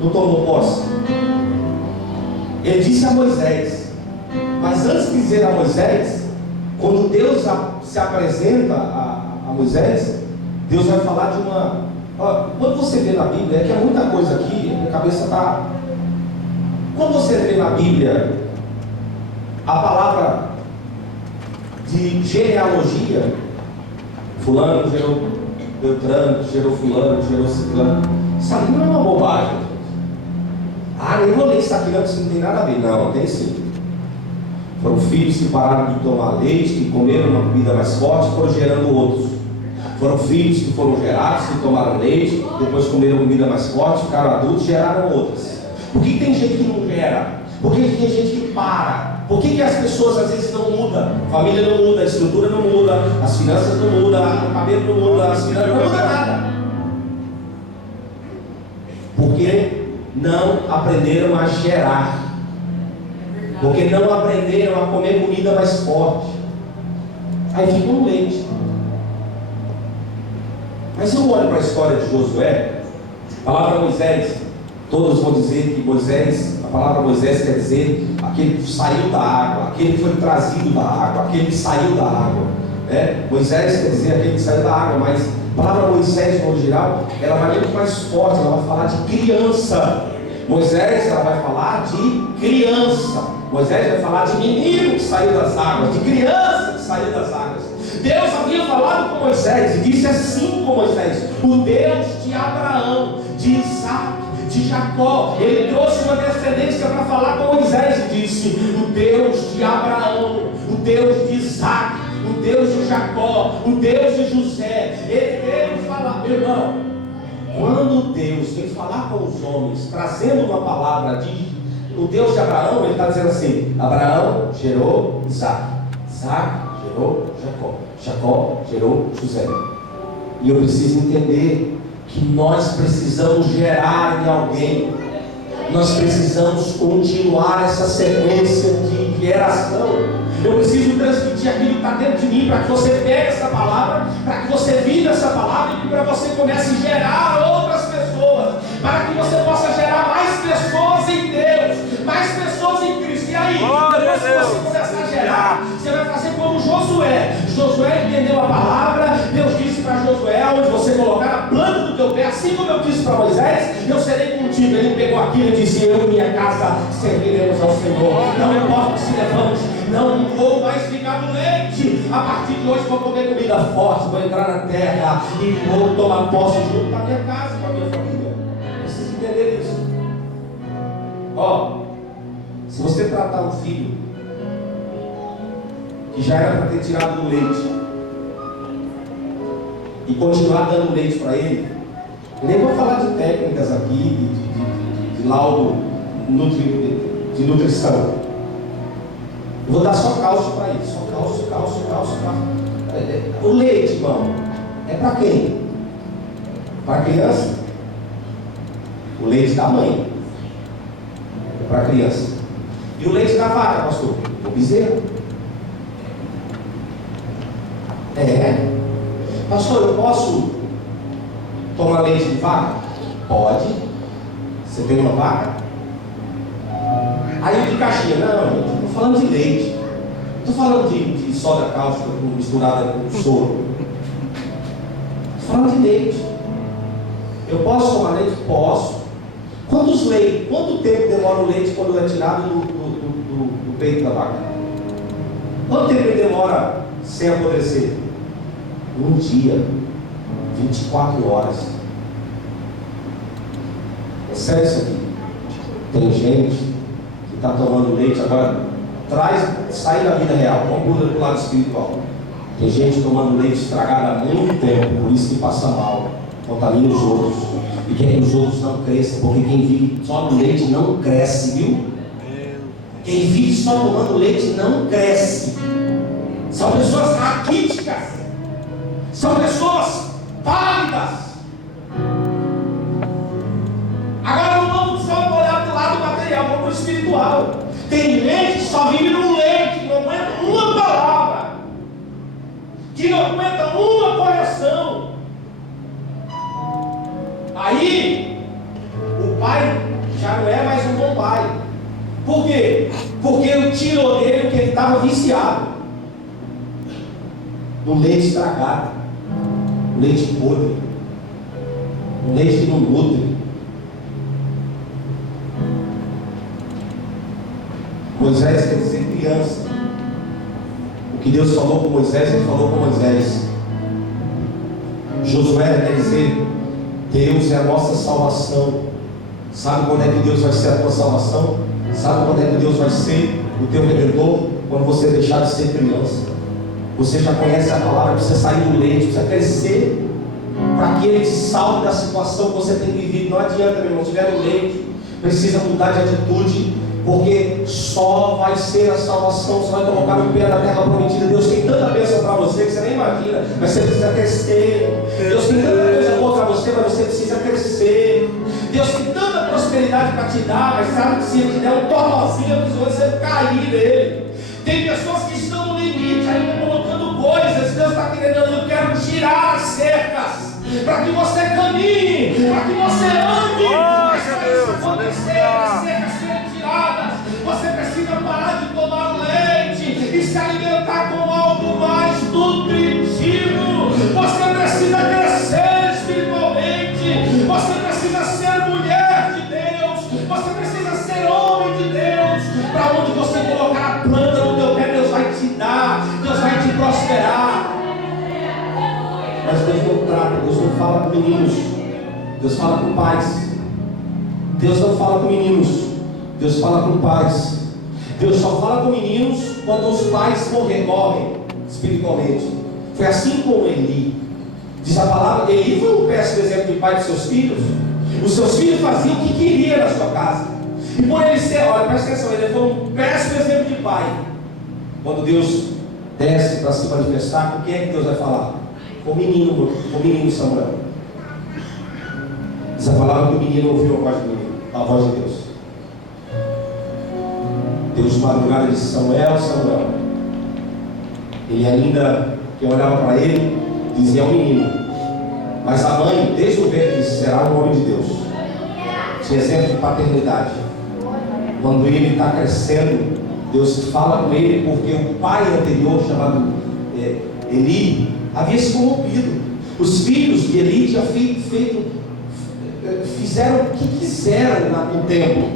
não tomou posse? Ele disse a Moisés. Mas antes de dizer a Moisés, quando Deus se apresenta a Moisés, Deus vai falar de uma... Quando você vê na Bíblia, é que é muita coisa aqui, a minha cabeça está... Quando você vê na Bíblia a palavra de genealogia, fulano gerou Beltrano, gerou fulano, gerou ciclano, isso aqui não é uma bobagem. Eu vou ler isso aqui, não, isso não tem nada a ver. Não, tem sim. Foram filhos que pararam de tomar leite, que comeram uma comida mais forte, foram gerando outros. Foram filhos que foram gerados, que tomaram leite, depois comeram comida mais forte, ficaram adultos, geraram outras. Por que tem gente que não gera? Por que tem gente que para? Por que as pessoas às vezes não mudam? A família não muda, a estrutura não muda, as finanças não mudam, o cabelo não muda, as finanças não muda nada. Porque não aprenderam a gerar. Porque não aprenderam a comer comida mais forte. Aí fica um leite. Mas eu olho para a história de Josué, a palavra Moisés, todos vão dizer que Moisés, a palavra Moisés quer dizer aquele que saiu da água, aquele que foi trazido da água, aquele que saiu da água. Moisés quer dizer aquele que saiu da água, mas a palavra Moisés, no geral, ela vai muito mais forte, ela vai falar de criança. Moisés, ela vai falar de criança. Moisés vai falar de menino que saiu das águas, de criança que saiu das águas. Deus havia falado com Moisés e disse assim com Moisés: o Deus de Abraão, de Isaac, de Jacó. Ele trouxe uma descendência para falar com Moisés e disse: o Deus de Abraão, o Deus de Isaac, o Deus de Jacó, o Deus de José. Ele veio falar, meu irmão, quando Deus vem falar com os homens, trazendo uma palavra de o Deus de Abraão, ele está dizendo assim: Abraão gerou Isaac, Isaac gerou Jacó, Jacó gerou José. E eu preciso entender que nós precisamos gerar em alguém, nós precisamos continuar essa sequência de geração. Eu preciso transmitir aquilo que está dentro de mim, para que você pegue essa palavra, para que você viva essa palavra e que para você comece a gerar outras pessoas, para que você possa gerar mais pessoas em Deus, mais pessoas em Cristo. E aí, depois que você começar a gerar, você vai fazer como Josué. Josué entendeu a palavra. Deus disse para Josué: onde você colocar a planta do teu pé, assim como eu disse para Moisés, eu serei contigo. Ele pegou aquilo e disse: eu e minha casa serviremos ao Senhor. Não importa que se levante, não vou mais ficar no leite. A partir de hoje vou comer comida forte, vou entrar na terra e vou tomar posse junto com a minha casa, com a minha família. Preciso entender isso. Se você tratar um filho que já era para ter tirado do leite e continuar dando leite para ele, nem vou falar de técnicas aqui, de laudo de nutrição. Eu vou dar só cálcio para ele, só cálcio. O leite, irmão, é para quem? Para a criança? O leite da mãe é para a criança. E o leite da vaca, pastor? O bezerro. Pastor, eu posso tomar leite de vaca? Pode. Você tem uma vaca? Aí de caixinha, não, gente, estou falando de leite. Estou falando de soda cáustica misturada com soro. Estou falando de leite. Eu posso tomar leite? Posso. Quanto tempo demora o leite quando é tirado do peito da vaca? Quanto tempo ele demora sem apodrecer? Um dia, 24 horas. É sério isso aqui. Tem gente que está tomando leite agora. Sai da vida real, vamos para o lado espiritual. Tem gente tomando leite estragado há muito tempo, por isso que passa mal, contamina os outros e quer que os outros não cresçam, porque quem vive só no leite não cresce, viu? Quem vive só tomando leite não cresce. São pessoas raquíticas, são pessoas pálidas. Agora não vamos só olhar para o lado material, vamos para o espiritual. Tem gente que só vive no leite, que não aguenta uma palavra, que não aguenta uma correção. Aí, o pai já não é mais um bom pai. Por quê? Porque ele tirou dele o que ele estava viciado. No leite estragado, no leite podre, no leite que não nutre. Moisés quer dizer criança. O que Deus falou com Moisés, ele falou com Moisés. Josué quer dizer Deus é a nossa salvação. Sabe quando é que Deus vai ser a tua salvação? Sabe quando é que Deus vai ser o teu redentor? Quando você deixar de ser criança. Você já conhece a palavra, precisa sair do leite, precisa crescer para que Ele te salve da situação que você tem vivido. Não adianta, meu irmão, estiver no leite, precisa mudar de atitude, porque só vai ser a salvação, você vai colocar o pé na terra prometida. Deus tem tanta bênção para você que você nem imagina, mas você precisa crescer. Deus tem tanta coisa boa para você, mas você precisa crescer. Deus tem tanta prosperidade para te dar, mas sabe que se Ele te der um tornozinho, você cair nele. Tem pessoas que estão no limite, ainda colocando coisas. Deus está querendo, eu quero tirar as cercas, para que você caminhe, para que você ande. Mas para isso acontecer, as cercas serem tiradas, você precisa parar de tomar leite e se alimentar com algo mais nutritivo. Você precisa crescer espiritualmente. Você precisa ser mulher de Deus. Você precisa ser homem de Deus. Para onde você colocar a planta no teu pé, Deus vai te dar, Deus vai te prosperar. Mas Deus não trata, Deus não fala com meninos, Deus fala com pais. Deus não fala com meninos, Deus fala com pais. Deus só fala com meninos quando os pais morrem espiritualmente. Foi assim com Eli. Diz a palavra, Eli foi um péssimo exemplo de pai de seus filhos. Os seus filhos faziam o que queriam na sua casa. E por ele ser, olha, presta atenção, ele foi um péssimo exemplo de pai. Quando Deus desce para se manifestar, com quem é que Deus vai falar? Com o menino Samuel. Diz a palavra que o menino ouviu a voz de Deus. Deus madrugada disse, Samuel, Samuel. Ele ainda, quem olhava para ele, dizia, é um menino. Mas a mãe, desde o ventre, disse, será um homem de Deus. Tinha exemplo de paternidade. Quando ele está crescendo, Deus fala com ele, porque o pai anterior, chamado Eli, havia se corrompido. Os filhos de Eli tinham fizeram o que quiseram no templo,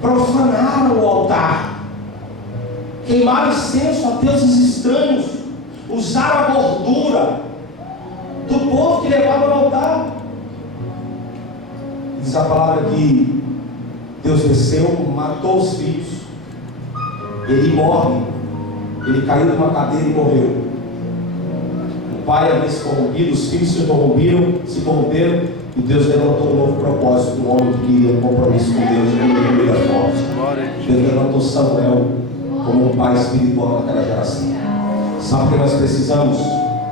profanaram o altar, queimaram incenso a deuses estranhos, usaram a gordura do povo que levava no altar. Diz a palavra que Deus desceu, matou os filhos. Ele morre, ele caiu numa cadeira e morreu. O pai havia se corrompido, os filhos se corromperam, e Deus levantou um novo propósito, um homem que queria um compromisso com Deus, de vida forte. Deus levantou Samuel como um pai espiritual naquela geração. Sabe o que nós precisamos?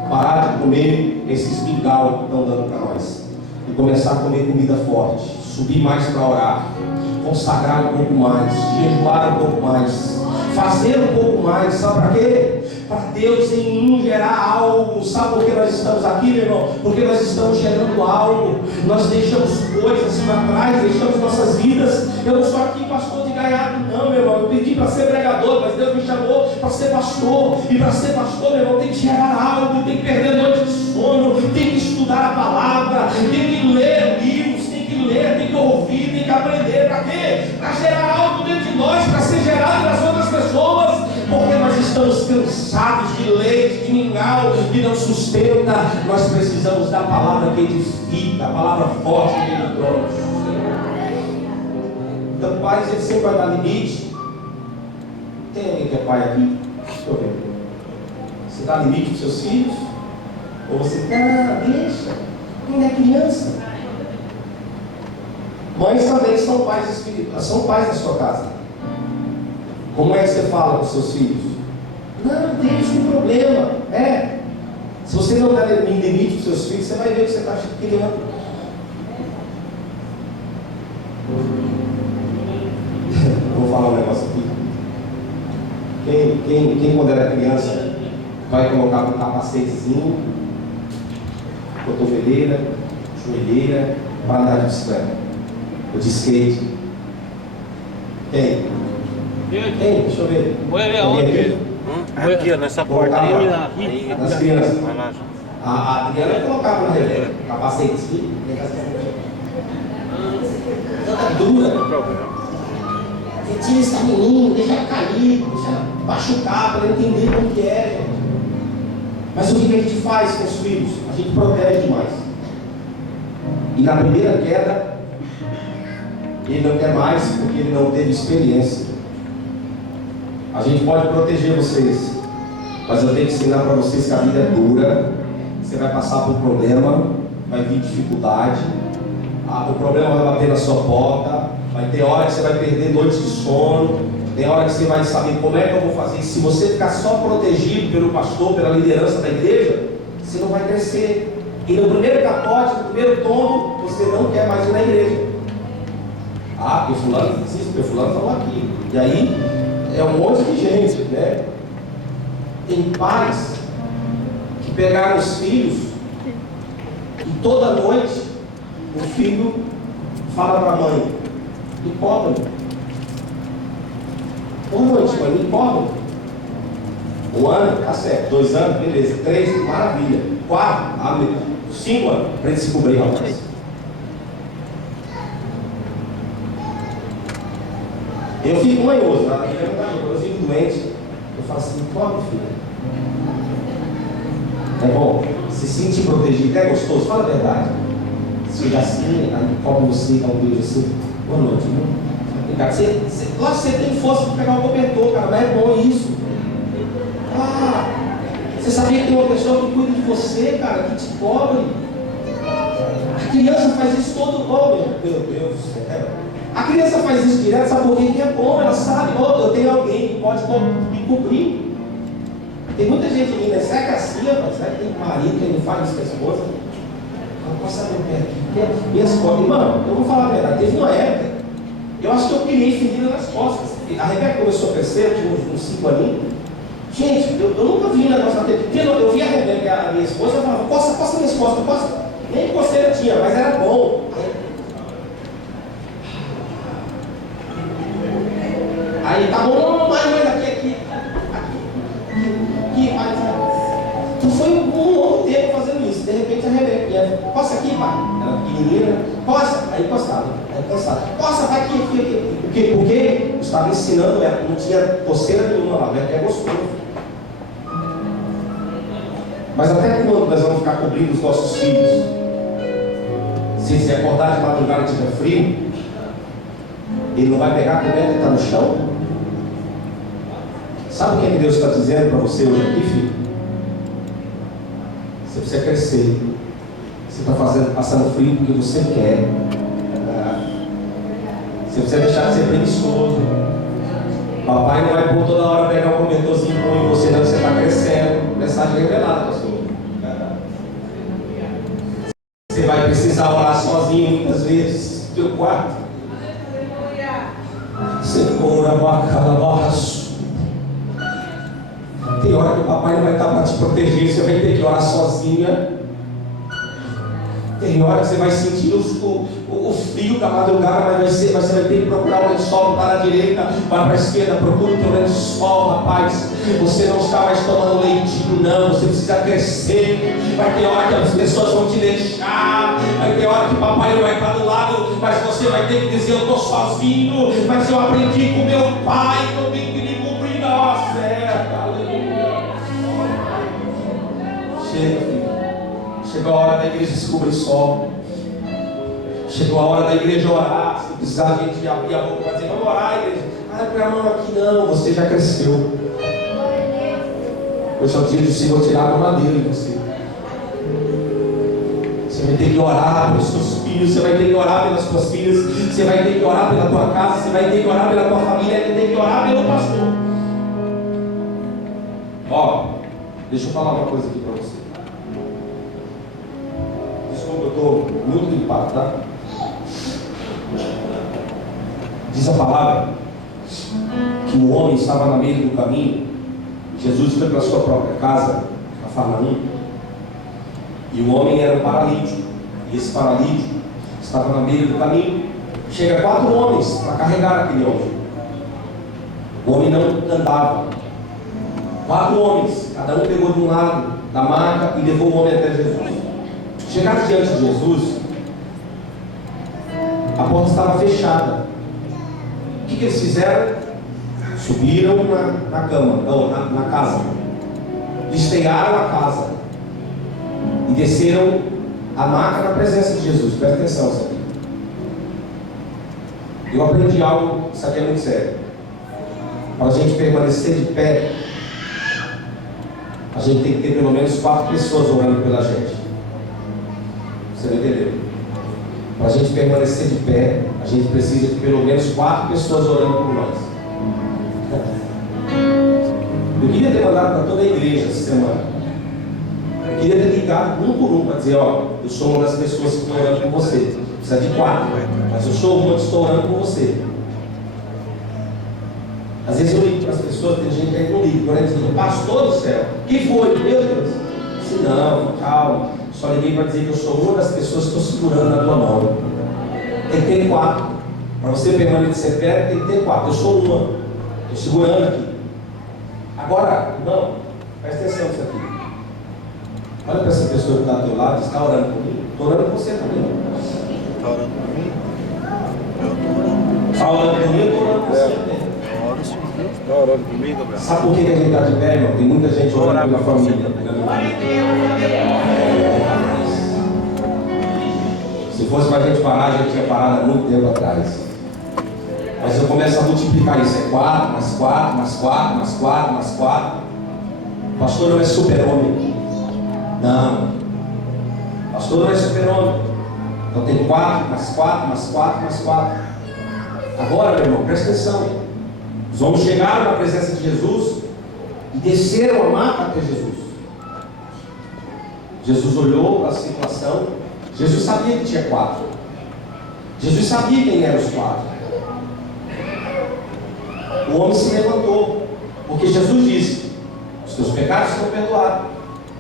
Parar de comer esses mingau que estão dando para nós e começar a comer comida forte, subir mais para orar, consagrar um pouco mais, jejuar um pouco mais, fazer um pouco mais. Sabe para quê? Para Deus em mim gerar algo. Sabe por que nós estamos aqui, meu irmão? Porque nós estamos gerando algo. Nós deixamos coisas para trás, deixamos nossas vidas. Eu não sou aqui pastor de gaiato, não, meu irmão. Eu pedi para ser pregador, mas Deus me chamou para ser pastor. E para ser pastor, meu irmão, tem que gerar algo, tem que perder noite de sono, tem que estudar a palavra, tem que ler livros, tem que ler, tem que ouvir, tem que aprender. Para quê? Para gerar algo dentro de nós, para ser gerado nas outras pessoas. Porque nós estamos cansados de leite, de mingau, que não sustenta. Nós precisamos da palavra que edifica, a palavra forte que ele trouxe. Então, pais, ele sempre vai dar limite. Tem alguém que é pai aqui? Deixa eu ver. Você dá limite para os seus filhos? Ou você, deixa, ainda é criança. Mães também são pais espirituais, são pais da sua casa. Como é que você fala com seus filhos? Não, deixa, não tem problema. Se você não der limite para os seus filhos, você vai ver que você está criando. Vou falar um negócio aqui. Quem quando era criança vai colocar um capacetezinho, cotoveleira, joelheira, para andar de bicicleta ou de skate? Quem? Deixa eu ver. Aqui, nessa porta aí. Nas crianças. A Adriana colocava na releira, capacetezinho, dura. Você tira esse menino, deixa ela cair, deixa ela machucar, para ele entender como que é, gente. Mas o que a gente faz com os filhos? A gente protege demais. E na primeira queda, ele não quer mais porque ele não teve experiência. A gente pode proteger vocês, Mas eu tenho que ensinar para vocês que a vida é dura. Você vai passar por problema, vai vir dificuldade. O problema vai bater na sua porta. Vai ter hora que você vai perder noites de sono. Tem hora que você vai saber como é que eu vou fazer. Se você ficar só protegido pelo pastor, pela liderança da igreja, você não vai crescer. E no primeiro capote, no primeiro tombo, você não quer mais ir na igreja. Ah, porque fulano fez isso, porque fulano falou aquilo. E aí, é um monte de gente, né? Tem pais que pegaram os filhos e toda noite o filho fala para a mãe: me cobre. Boa noite, mãe, me cobre. 1 ano, tá certo. 2 anos, beleza. 3, maravilha. 4, 5 anos, para ele se cobrir, rapaz. Eu fico manhoso, eu fico doente. Eu falo assim: cobre, filho. É bom, se sentir protegido, é gostoso, fala a verdade. Chega assim, aí cobre você, dá um beijo assim: boa noite, irmão. Lógico que você tem força para pegar o cobertor, cara, mas é bom isso. Você sabia que tem uma pessoa que cuida de você, cara, que te cobre? A criança faz isso todo dia. Meu Deus do céu. A criança faz isso direto, sabe por quê? Que é bom, ela sabe: eu tenho alguém que pode me cobrir. Tem muita gente ainda, será que é assim, rapaz? Será que tem marido que não faz isso com a esposa? Eu posso saber o que é aqui? Minhas costas, irmão, eu vou falar a verdade, teve uma época, eu acho que eu criei ferida nas costas. A Rebeca começou a crescer, tinha uns 5 aninhos. Gente, eu nunca vi um negócio na TV. Eu vi a Rebeca, a minha esposa, eu falava: costa minhas costas, costa. Nem coceira tinha, mas era bom. Aí tá bom, mas aqui. Então foi um longo tempo fazendo isso. De repente a Rebeca: costa aqui, pai. Ela pequenininha, costa. Aí encostava. Costa, vai aqui. Por quê? Porque eu estava ensinando ela, não tinha coceira nenhuma lá, que é gostoso. Mas até quando nós vamos ficar cobrindo os nossos filhos? Se acordar de madrugada e tiver frio, ele não vai pegar a coberta que está no chão? Sabe o que Deus está dizendo para você hoje aqui, filho? Você precisa crescer. Você está passando frio porque você quer. Você precisa deixar de ser preguiçoso. Papai não vai por toda hora pegar um cobertorzinho bom em você, não. Você está crescendo. Mensagem revelada, pastor. Você vai precisar orar sozinho muitas vezes no teu quarto. Senhor, abacalabaço. Tem hora que o papai não vai estar para te proteger, você vai ter que orar sozinha. Tem hora que você vai sentir o frio da madrugada, mas você vai ter que procurar o lençol, para a direita, para a esquerda, procura o teu lençol, rapaz. Você não está mais tomando leitinho, não, você precisa crescer. Vai ter hora que as pessoas vão te deixar, vai ter hora que o papai não vai estar do lado, mas você vai ter que dizer: eu estou sozinho, mas eu aprendi com meu pai, que eu tenho que me cumprir na hora certa. Aleluia. Chega, filho. Chegou a hora da igreja se cobrir sol. Chegou a hora da igreja orar. Se precisar, a gente abrir a boca para dizer: vamos orar, igreja. Põe a mão aqui. Não, você já cresceu. Hoje é o dia do Senhor tirar a madeira de você. Você vai ter que orar pelos seus filhos. Você vai ter que orar pelas suas filhas. Você vai ter que orar pela tua casa. Você vai ter que orar pela tua família. Você tem que orar pelo pastor. Ó, deixa eu falar uma coisa aqui para você. Eu estou muito gripado, tá? Diz a palavra que o homem estava na meio do caminho. Jesus foi para a sua própria casa, a Cafarnaum, e o homem era um paralítico. E esse paralítico estava na meio do caminho. Chega 4 homens para carregar aquele homem. O homem não andava. 4 homens, cada um pegou de um lado da maca e levou o homem até Jesus. Chegaram diante de Jesus, a porta estava fechada. O que eles fizeram? Subiram na cama, não, na casa. Esteiraram a casa e desceram a maca na presença de Jesus. Presta atenção nisso aqui. Eu aprendi algo, isso aqui é muito sério. Para a gente permanecer de pé, a gente tem que ter pelo menos 4 pessoas orando pela gente. Você não entendeu? Para a gente permanecer de pé, a gente precisa de pelo menos 4 pessoas orando por nós. Eu queria ter mandado para toda a igreja essa semana. Eu queria ter ligado um por um para dizer: ó, eu sou uma das pessoas que estou orando por você. Precisa de 4, mas eu sou uma que estou orando por você. Às vezes eu ligo para as pessoas, tem gente aí que não liga, quando eles dizem: pastor do céu, que foi? Meu Deus! Se não, calma, só liguei para dizer que eu sou uma das pessoas que estou segurando na tua mão. Tem que ter 4. Para você permanecer perto, tem que ter 4. Eu sou uma, estou segurando aqui. Agora, irmão, presta atenção nisso aqui. Olha para essa pessoa que está ao teu lado, está orando por mim. Estou orando por você também. Está orando por mim? Eu estou orando. Está orando por mim, eu estou orando por você também. Está orando por mim, Gabriel? Sabe por que a gente está de pé, irmão? Tem muita gente orando pela família. Se fosse para a gente parar, a gente tinha parado há muito tempo atrás. Mas eu começo a multiplicar isso. É 4, mais 4, mais 4, mais 4, mais 4. Pastor não é super-homem. Não. Pastor não é super-homem. Então tem 4, mais 4, mais 4, mais 4. Agora, meu irmão, presta atenção. Os homens chegaram na presença de Jesus e desceram a mata até Jesus. Jesus olhou para a situação. Jesus sabia que tinha 4. Jesus sabia quem eram os 4. O homem se levantou, porque Jesus disse: os teus pecados estão perdoados.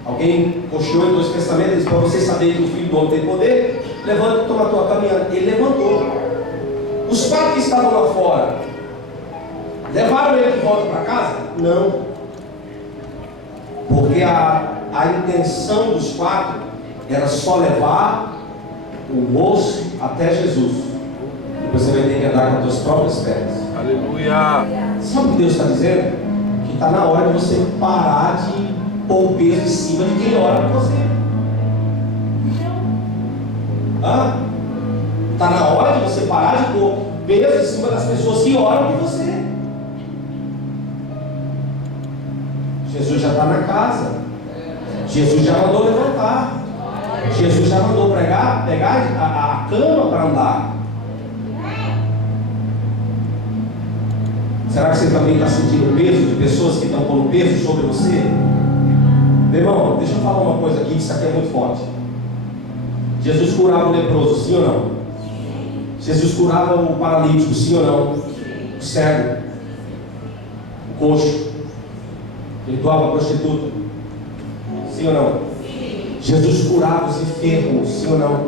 Alguém coxou em 2 Testamentos e disse: para vocês saberem que o Filho do Homem tem poder, levanta e toma a tua caminhada. Ele levantou. Os 4 que estavam lá fora levaram ele de volta para casa? Não. Porque a intenção dos 4 era só levar o moço até Jesus. Depois você vai ter que andar com as tuas próprias pernas. Aleluia! Sabe o que Deus está dizendo? Que está na hora de você parar de pôr o peso em cima de quem ora por você. Está na hora de você parar de pôr peso em cima das pessoas que oram por você. Jesus já está na casa. Jesus já mandou levantar. Jesus já mandou pegar a cama para andar. Será que você também está sentindo o peso de pessoas que estão pondo peso sobre você? Meu irmão, deixa eu falar uma coisa aqui, que isso aqui é muito forte. Jesus curava o leproso, sim ou não? Jesus curava o paralítico, sim ou não? O cego, o coxo, perdoava a prostituta, sim ou não? Jesus curava os enfermos, sim ou não?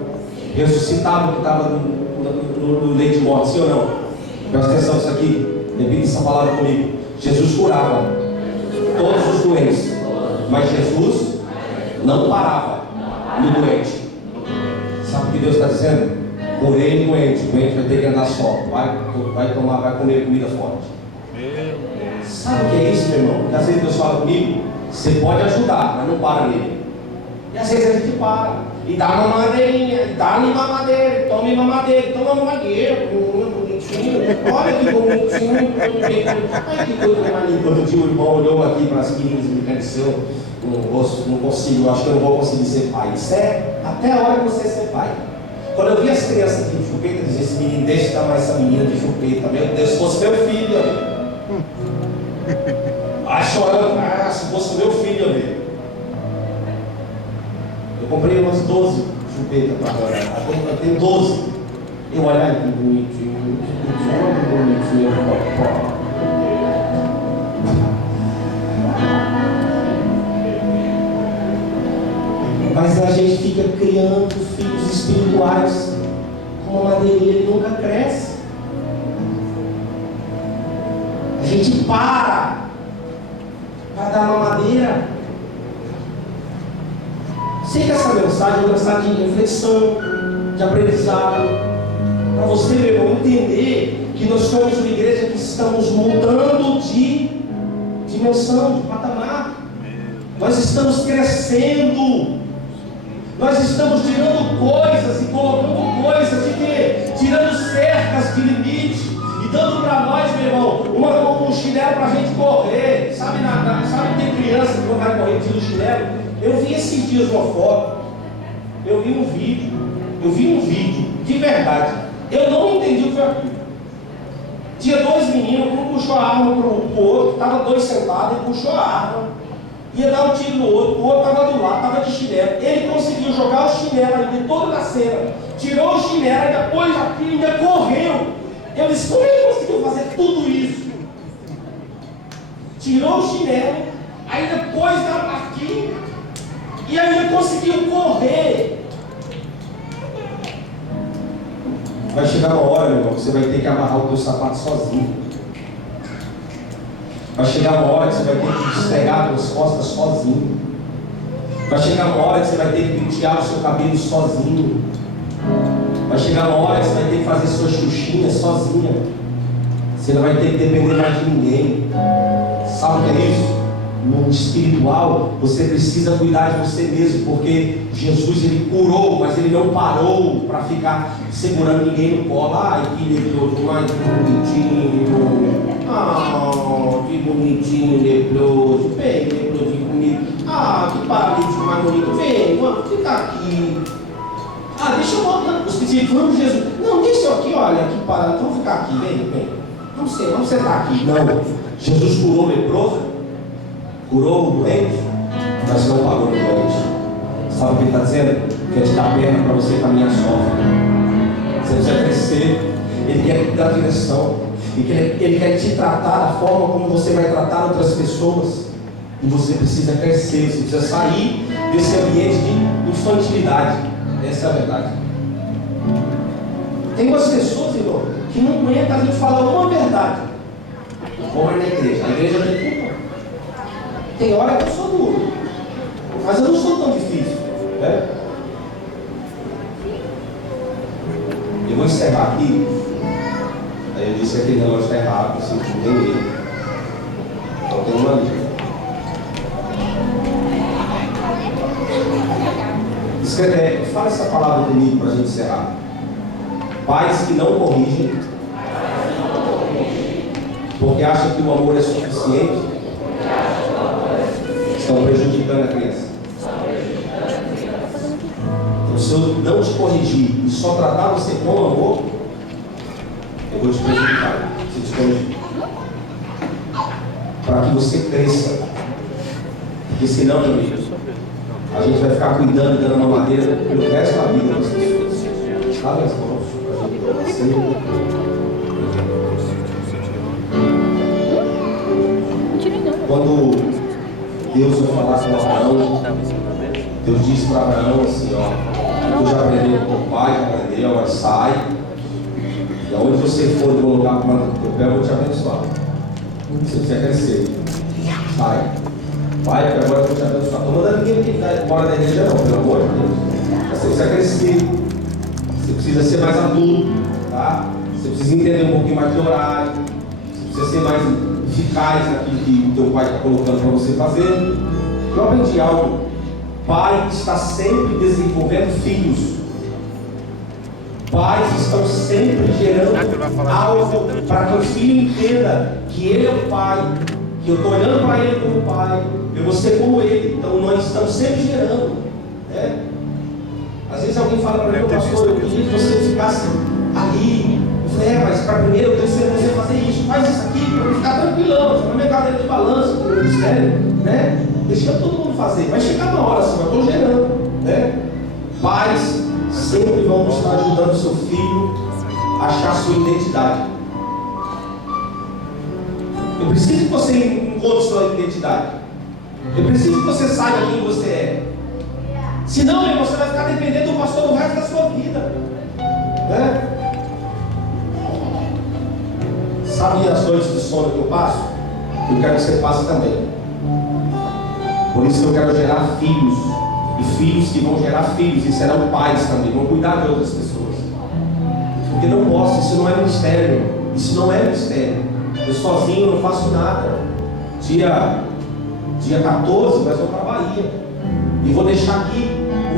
Ressuscitava o que estava no leito de morte, sim ou não? Presta atenção nisso aqui. Repita essa palavra comigo. Jesus curava todos os doentes, mas Jesus não parava no doente. Sabe o que Deus está dizendo? Curei o doente vai ter que andar só. Vai comer comida forte. Sabe o que é isso, meu irmão? Porque às vezes Deus fala comigo: você pode ajudar, mas não para nele. E às vezes a gente para e dá uma mamadeirinha, e dá-lhe mamadeira, tome mamadeira, toma mamadeira, bonitinho, olha que bonitinho. Ai, que coisa mais linda. Quando o tio irmão olhou aqui para as quinas e me cresceu, não consigo, acho que eu não vou conseguir ser pai. Isso é até a hora que você ser pai. Quando eu vi as crianças aqui de chupeta, eu dizia: esse menino, deixa de dar mais essa menina de chupeta, meu Deus, se fosse meu filho, chorando, se fosse meu filho, amigo. Eu comprei umas 12 chupetas para agora. Eu tenho 12. Eu olhar que bonitinho, que bonitinho, Mas a gente fica criando filhos espirituais com uma madeirinha que nunca cresce. A gente para dar uma madeira. Sei que essa mensagem é uma mensagem de reflexão, de aprendizado, para você, meu irmão, entender que nós somos uma igreja que estamos mudando de dimensão, de patamar. Nós estamos crescendo. Nós estamos tirando coisas e colocando coisas de quê? Tirando cercas de limite e dando para nós, meu irmão, um chinelo para a gente correr. Sabe, tem criança que quando vai correr tira o chinelo. Eu vi esses dias uma foto, eu vi um vídeo, de verdade. Eu não entendi o que foi aquilo. Tinha dois meninos, um puxou a arma pro outro, estava dois sentados, ele puxou a arma, ia dar um tiro no outro, o outro estava do lado, estava de chinelo. Ele conseguiu jogar o chinelo ali todo na cena, tirou o chinelo e depois aquilo ainda correu. Eu disse, como ele conseguiu fazer tudo isso? Tirou o chinelo, aí depois aqui, e ainda conseguiu correr. Vai chegar uma hora, meu irmão, que você vai ter que amarrar o teu sapato sozinho. Vai chegar uma hora que você vai ter que despegar as costas sozinho. Vai chegar uma hora que você vai ter que pentear o seu cabelo sozinho. Vai chegar uma hora que você vai ter que fazer suas xuxinhas sozinha. Você não vai ter que depender mais de ninguém. Sabe o que é isso? No espiritual, você precisa cuidar de você mesmo, porque Jesus, ele curou, mas ele não parou para ficar segurando ninguém no colo. Ai, que leproso, ai, que bonitinho. Ah, que bonitinho, leproso. Vem, leprosinho comigo. Ah, que paralítico mais bonito. Vem, vamos ficar aqui. Ah, deixa eu voltar. Os discípulos falando, Jesus, não, deixa eu aqui, olha, aqui parado, vamos ficar aqui, vem. Vamos sentar aqui. Não, Jesus curou o leproso, curou o doente, mas não parou o doente. Sabe o que ele está dizendo? Quer te dar perna para você caminhar só. Você precisa crescer. Ele quer te dar direção. Ele quer te tratar da forma como você vai tratar outras pessoas. E você precisa crescer. Você precisa sair desse ambiente de infantilidade. Essa é a verdade. Tem umas pessoas, irmão, que não aguentam a gente falar uma verdade. Como é na igreja. A igreja não tem culpa. Tem hora que eu sou duro, mas eu não sou tão difícil, né? Eu vou encerrar aqui. Aí eu disse que aquele relógio está errado, assim, não tem erro. Então tem uma linha. Escreve, fala essa palavra comigo para a gente encerrar. Pais que não corrigem, porque acham que o amor é suficiente, estão prejudicando a criança. Então, se eu não te corrigir e só tratar você com amor, eu vou te prejudicar. Se te corrigir, para que você cresça. Porque senão, meu amigo, a gente vai ficar cuidando, dando uma madeira pelo resto da vida das pessoas. Sabe as mãos para você. Quando Deus foi falar com Abraão, Deus disse para Abraão assim, ó, tu já aprendeu com o pai, já aprendeu, agora sai, e aonde você for colocar a planta do teu pé, eu vou te abençoar. Você precisa crescer. Sai. Pai, que agora eu vou te abençoar. Estou mandando ninguém que embora da igreja não, pelo amor de Deus. Mas você precisa crescer. Você precisa ser mais adulto, tá? Você precisa entender um pouquinho mais de horário. Você precisa ser mais eficaz naquilo que o teu pai está colocando para você fazer. Eu aprendi algo. Pai está sempre desenvolvendo filhos. Pais estão sempre gerando algo para que o filho entenda que ele é o pai, que eu estou olhando para ele como pai, eu vou ser como ele. Então nós estamos sempre gerando, né? Às vezes alguém fala para mim, pastor, eu queria que você ficasse ali. Eu falei, mas para primeiro eu tenho que você fazer isso, faz isso aqui, para eu ficar tranquilão, na minha cadeira de balanço, no meu ministério, né? Deixa todo mundo fazer. Vai chegar uma hora assim, eu estou gerando, né? Pais sempre vão estar ajudando o seu filho a achar sua identidade. Eu preciso que você encontre sua identidade. Eu preciso que você saiba quem você é. Senão, meu irmão, você vai ficar dependendo do pastor o resto da sua vida, né? Sabe as noites de sono que eu passo? Eu quero que você passe também. Por isso que eu quero gerar filhos. E filhos que vão gerar filhos. E serão pais também. Vão cuidar de outras pessoas. Porque não posso. Isso não é ministério. Isso não é ministério. Eu sozinho não faço nada. Dia 14 nós vamos para a Bahia. E vou deixar aqui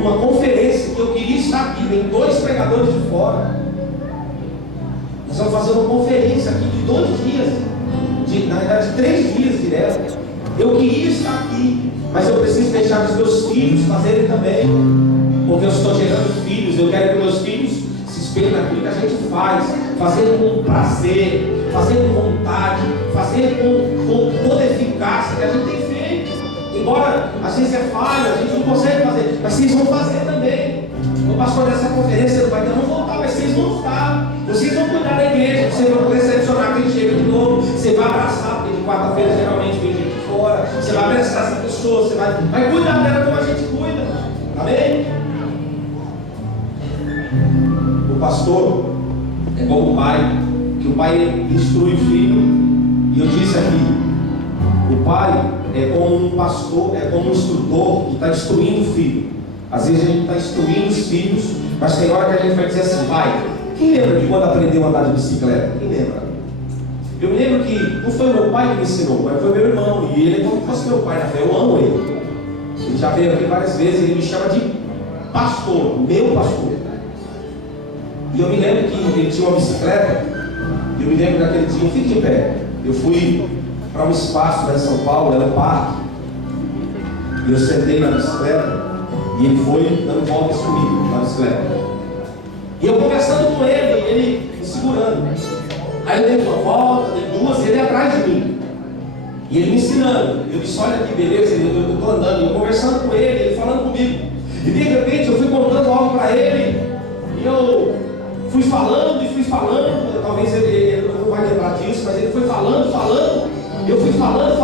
uma conferência que eu queria estar aqui. Vem 2 pregadores de fora. Nós vamos fazer uma conferência aqui de 2 dias. Na verdade, 3 dias direto. Eu queria estar aqui. Mas eu preciso deixar os meus filhos fazerem também, porque eu estou gerando filhos. Eu quero que meus filhos se espelhem naquilo que a gente faz, fazer com prazer, fazer com vontade, fazer com toda eficácia que a gente tem feito. Embora a gente é falha, a gente não consegue fazer, mas vocês vão fazer também. O pastor dessa conferência não vai ter, não voltar, mas vocês vão estar. Vocês vão cuidar da igreja, vocês vão recepcionar quem chega de novo, você vai abraçar, porque de quarta-feira geralmente vem gente de fora, você vai abraçar essa pessoa, você vai cuidar dela como a gente cuida. Amém? O pastor é como o pai, que o pai instrui o filho. E eu disse aqui, o pai é como um pastor, é como um instrutor que está instruindo o filho. Às vezes a gente está instruindo os filhos, mas tem hora que a gente vai dizer assim, pai, quem lembra de quando aprendeu a andar de bicicleta? Quem lembra? Eu me lembro que não foi meu pai que me ensinou, mas foi meu irmão, e ele é como se fosse meu pai na fé, eu amo ele. Ele já veio aqui várias vezes, ele me chama de pastor, meu pastor. E eu me lembro que ele tinha uma bicicleta, e eu me lembro daquele dia, eu fico de pé, eu fui para um espaço lá em São Paulo, era um parque, e eu sentei na bicicleta, e ele foi dando voltas comigo na bicicleta. E eu conversando com ele, ele me segurando. Aí eu dei uma volta, dei duas, e ele atrás de mim. E ele me ensinando. Eu disse, olha que beleza, eu estou andando, eu conversando com ele falando comigo. E de repente eu fui contando algo para ele, e eu fui falando, talvez ele não vai lembrar disso, mas ele foi falando. Eu fui falando,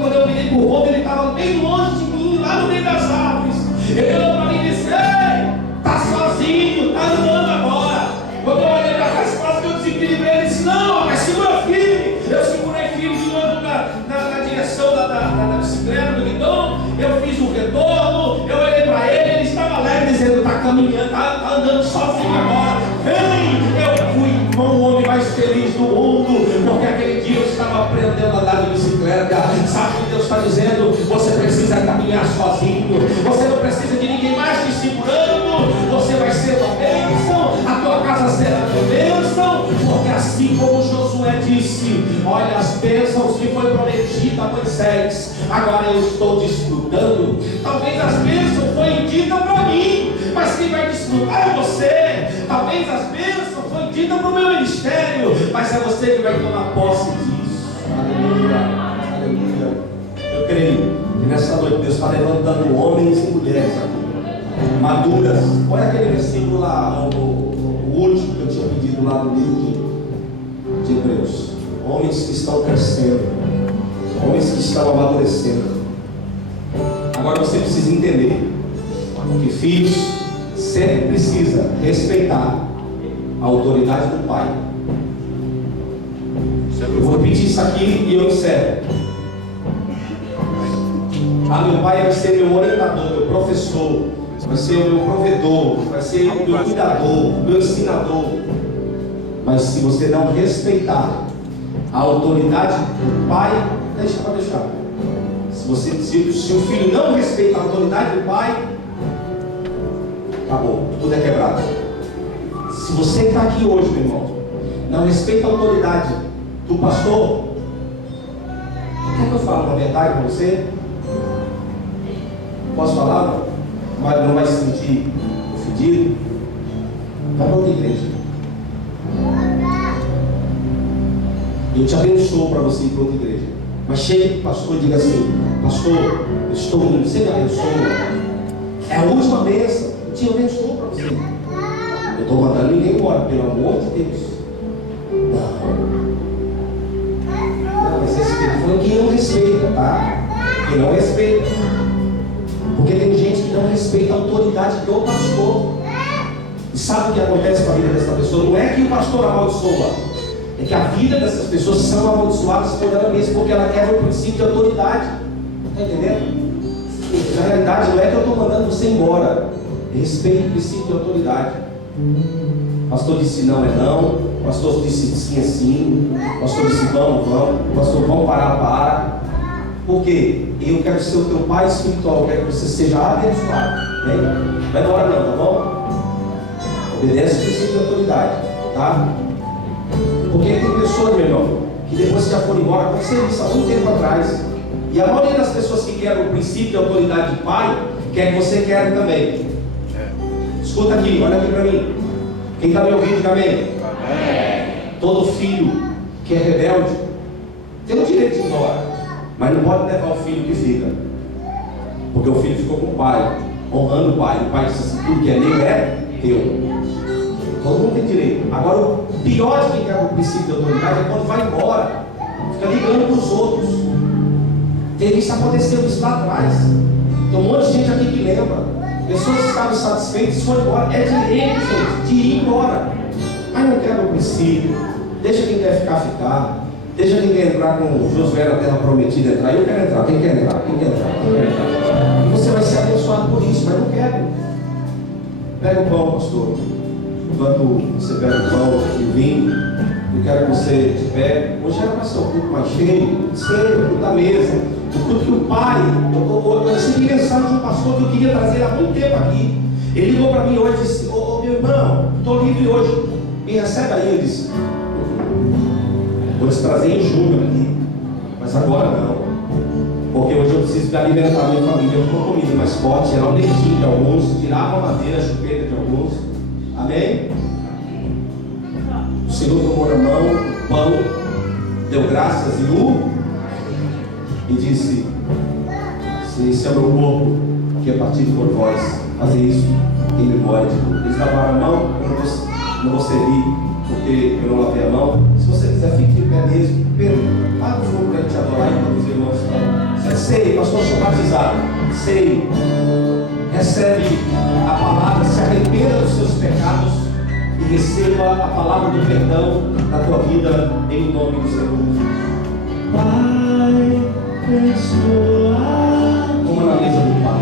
quando eu virei por volta, ele estava bem longe de mim, lá no meio das árvores. Ele olhou para mim e disse, ei, tá sozinho, tá andando agora. Quando eu olhei para trás, quase que eu desequilibrei, ele disse, não, mas segura firme. Eu segurei firme de novo na direção da bicicleta, do guidão. Eu fiz um retorno, eu olhei para ele estava alegre, dizendo, tá caminhando, tá andando sozinho agora. Eu fui, irmão, o homem mais feliz do mundo, porque aquele dia eu estava aprendendo a andar de bicicleta. Sabe o que Deus está dizendo? Você precisa caminhar sozinho, você não precisa de ninguém mais te segurando, você vai ser uma bênção, a tua casa será uma bênção, porque assim como Josué disse, olha as bênçãos que foi prometida a Moisés, agora eu estou desfrutando. Talvez as bênçãos foi dita para mim, mas quem vai desfrutar é você. Talvez as bênçãos foi dita para o meu ministério, mas é você que vai tomar posse disso. Aleluia, aleluia. Eu creio que nessa noite Deus está levantando homens e mulheres aqui, maduras. Olha aquele versículo lá, o último que eu tinha pedido lá no livro de Hebreus. Homens que estão crescendo, homens que estão amadurecendo. Agora você precisa entender que filhos sempre precisa respeitar a autoridade do pai. Eu vou repetir isso aqui e eu encerro. Meu pai vai ser meu orientador, meu professor, vai ser o meu provedor, vai ser o meu cuidador, o meu ensinador. Mas se você não respeitar a autoridade do pai, pode deixar. Se o filho não respeita a autoridade do pai, acabou, tudo é quebrado. Se você está aqui hoje, meu irmão, não respeita a autoridade do pastor, quer que eu fale uma verdade para você? Posso falar? Mas não vai se sentir ofendido? Vai para outra igreja. Eu te abençoo para você ir para outra igreja. Mas chegue para o pastor e diga assim, pastor, eu estou indo, você me abençoa. É a última bênção, eu te abençoo para você. Eu estou mandando ninguém embora, pelo amor de Deus. Não, mas esse filho falou que não respeita, tá? Que não respeita. Porque tem gente que não respeita a autoridade do pastor. E sabe o que acontece com a vida dessa pessoa? Não é que o pastor amaldiçoa, é que a vida dessas pessoas são amaldiçoadas por ela mesma, porque ela quebra o princípio de autoridade. Está entendendo? Na realidade, não é que eu estou mandando você embora. Respeite o princípio de autoridade. O pastor disse não é não. O pastor disse sim é sim. O pastor disse vamos. O pastor vamos parar. Por quê? Eu quero ser o teu pai espiritual. Eu quero que você seja abençoado. Não vai embora não, tá bom? Obedece o princípio de autoridade, tá? Porque tem pessoas, meu irmão, que depois que já foram embora, aconteceu isso há muito tempo atrás. E a maioria das pessoas que querem o princípio de autoridade de pai, quer que você quer também. Escuta aqui, olha aqui para mim. Quem está me ouvindo, diga amém. Todo filho que é rebelde tem o direito de ir embora, mas não pode levar o filho que fica, porque o filho ficou com o pai, honrando o pai. O pai disse assim: tudo que é meu é teu. Todo mundo tem direito. Agora, o pior de quem quer o princípio de autoridade é quando vai embora, fica ligando para os outros. Teve isso, aconteceu isso lá atrás. Tem um monte de gente aqui que lembra. Pessoas que estavam satisfeitas e foram embora. É direito, gente, de ir embora. Mas não quebra o princípio. Deixa quem quer ficar. Deixa quem quer entrar com Josué na terra prometida entrar. Eu quero entrar. Quem quer entrar? Quem quer entrar? Quem quer entrar? E você vai ser abençoado por isso, mas não quebra. Pega o pão, pastor. Enquanto você pega o pão e o vinho, eu quero que você de pé. Hoje era para ser um culto mais cheio, da mesa. O culto que o pai, eu recebi mensagem de um pastor que eu queria trazer há muito tempo aqui. Ele ligou para mim hoje e disse: ô meu irmão, estou livre hoje, me recebe aí. Eu disse: vou te trazer em junho aqui, mas agora não, porque hoje eu preciso me alimentar da minha família. Eu estou com comida mais forte, tirar um leitinho de alguns, tirar uma madeira, a chupeta de alguns. Amém? O Senhor tomou na mão o pão, deu graças e disse: se esse é o meu corpo que é partido por vós, fazer isso em memória de mim. Eles lavaram a mão. Eu não vou servir porque eu não lavei a mão. Se você quiser, fique de pé mesmo. Pedro, paga o fogo para te adorar enquanto os irmãos estão. Sei, pastor, sou batizado. Sei. Recebe a palavra, se arrependa dos seus pecados e receba a palavra do perdão na tua vida, em nome do Senhor. Pai, abençoa. Como na mesa do Pai.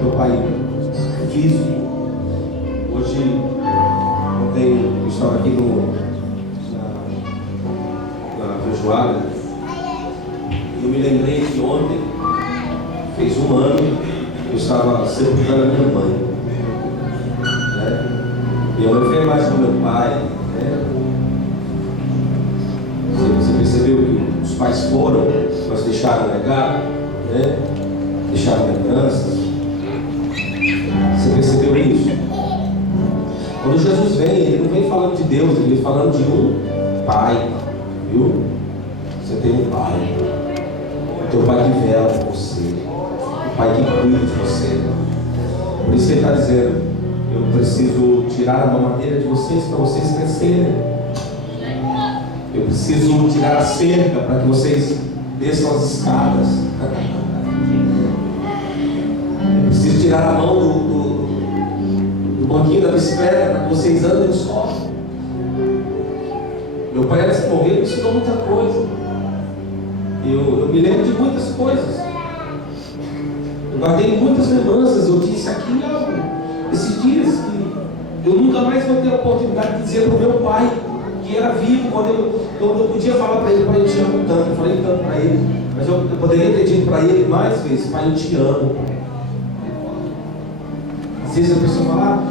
Teu pai físico. Hoje eu estava aqui na feijoada e eu me lembrei que ontem fez um ano que eu estava sepultando a minha mãe, né? E eu não fui mais com meu pai, né? Você percebeu que os pais foram, mas deixaram legado, né? Deixaram lembranças. Você percebeu isso? Quando Jesus vem, ele não vem falando de Deus, ele vem falando de um pai, viu? Você tem um pai, o teu pai que vela por você, o pai que cuida de você. Por isso que ele está dizendo: eu preciso tirar a mamadeira de vocês para vocês crescerem. Eu preciso tirar a cerca para que vocês desçam as escadas. Eu preciso tirar a mão do banquinho da bicicleta para que vocês andem só. Meu pai, antes de morrer, me ensinou muita coisa. Eu me lembro de muitas coisas. Eu guardei muitas lembranças. Eu disse aqui esses dias que eu nunca mais vou ter a oportunidade de dizer para o meu pai, que era vivo, quando eu podia falar para ele: pai, eu te amo tanto. Eu falei tanto para ele, mas eu poderia ter dito para ele mais vezes: pai, eu te amo. Às vezes a pessoa fala: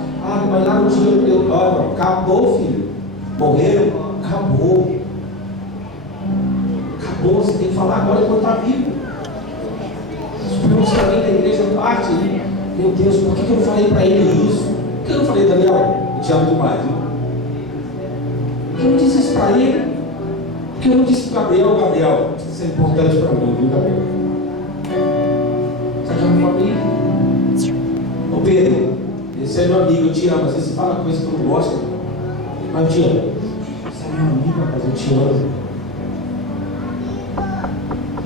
mas lá no dia eu acabou, filho, morreu, acabou. Acabou, você tem que falar agora enquanto está vivo. Os irmãos também da igreja parte, meu Deus, por que eu não falei para ele isso? Por que eu não falei: Daniel, eu te amo demais, viu? Por que eu não disse isso para ele? Por Porque eu não disse para Gabriel, isso é importante para mim, viu, Gabriel? Isso aqui é uma família. Ô Pedro, esse é meu amigo, eu te amo. Às vezes você fala coisa que eu não gosto, mas eu te amo. Você é meu amigo, rapaz, eu te amo.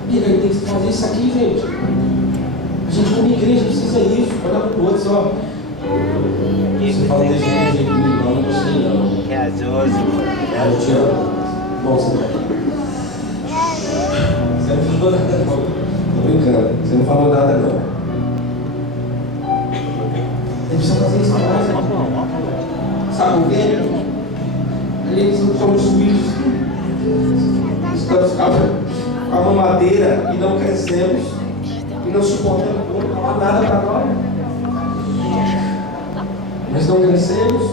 E aí tem que fazer isso aqui, gente. A gente como igreja precisa isso, olhar para o outro só. Você fala desse jeito, não, não gostei não. Que ajoso. Eu te amo. Bom, você não falou nada não. Tô brincando, você não falou nada não. A gente precisa fazer isso mais, né? Sabe por quê? Ali somos filhos. Estamos com a mamadeira e não crescemos. E não suportamos, não falar nada para nós. Mas não crescemos.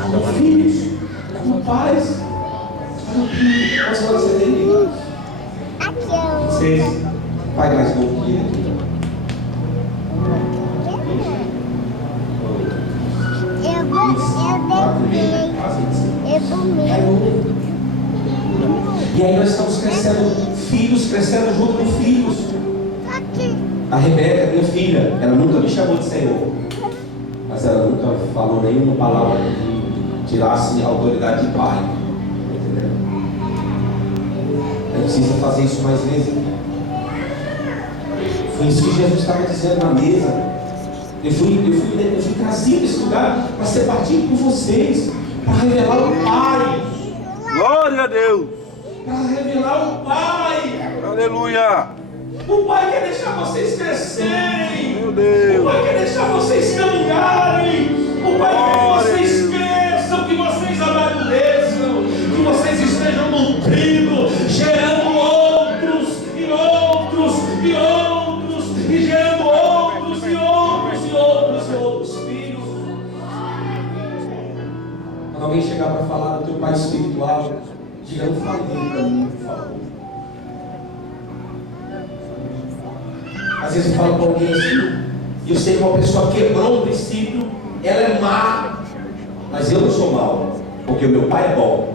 Como filhos, como pais. Quantos anos você tem? 6. Pai mais novo que ele. E aí nós estamos crescendo, filhos crescendo junto com filhos. A Rebeca, minha filha, ela nunca me chamou de Senhor, mas ela nunca falou nenhuma palavra que tirasse a autoridade de pai. Entendeu? A gente precisa fazer isso mais vezes. Foi isso que Jesus estava dizendo na mesa. Eu fui trazido esse lugar para ser partido por vocês, para revelar o Pai. Glória a Deus. Para revelar o Pai. Aleluia. O Pai quer deixar vocês crescerem. Meu Deus. O Pai quer deixar vocês caminharem. O Pai quer que vocês cresçam, que vocês amadureçam, que vocês estejam nutrindo, gerando outros e outros e outros, e gerando outros e outros e outros e outros filhos. Quando alguém chegar para falar do teu Pai espiritual, diga: não fale dele para mim, por favor. Às vezes eu falo para alguém assim, e eu sei que uma pessoa quebrou um princípio, ela é má, mas eu não sou mau, porque o meu pai é bom.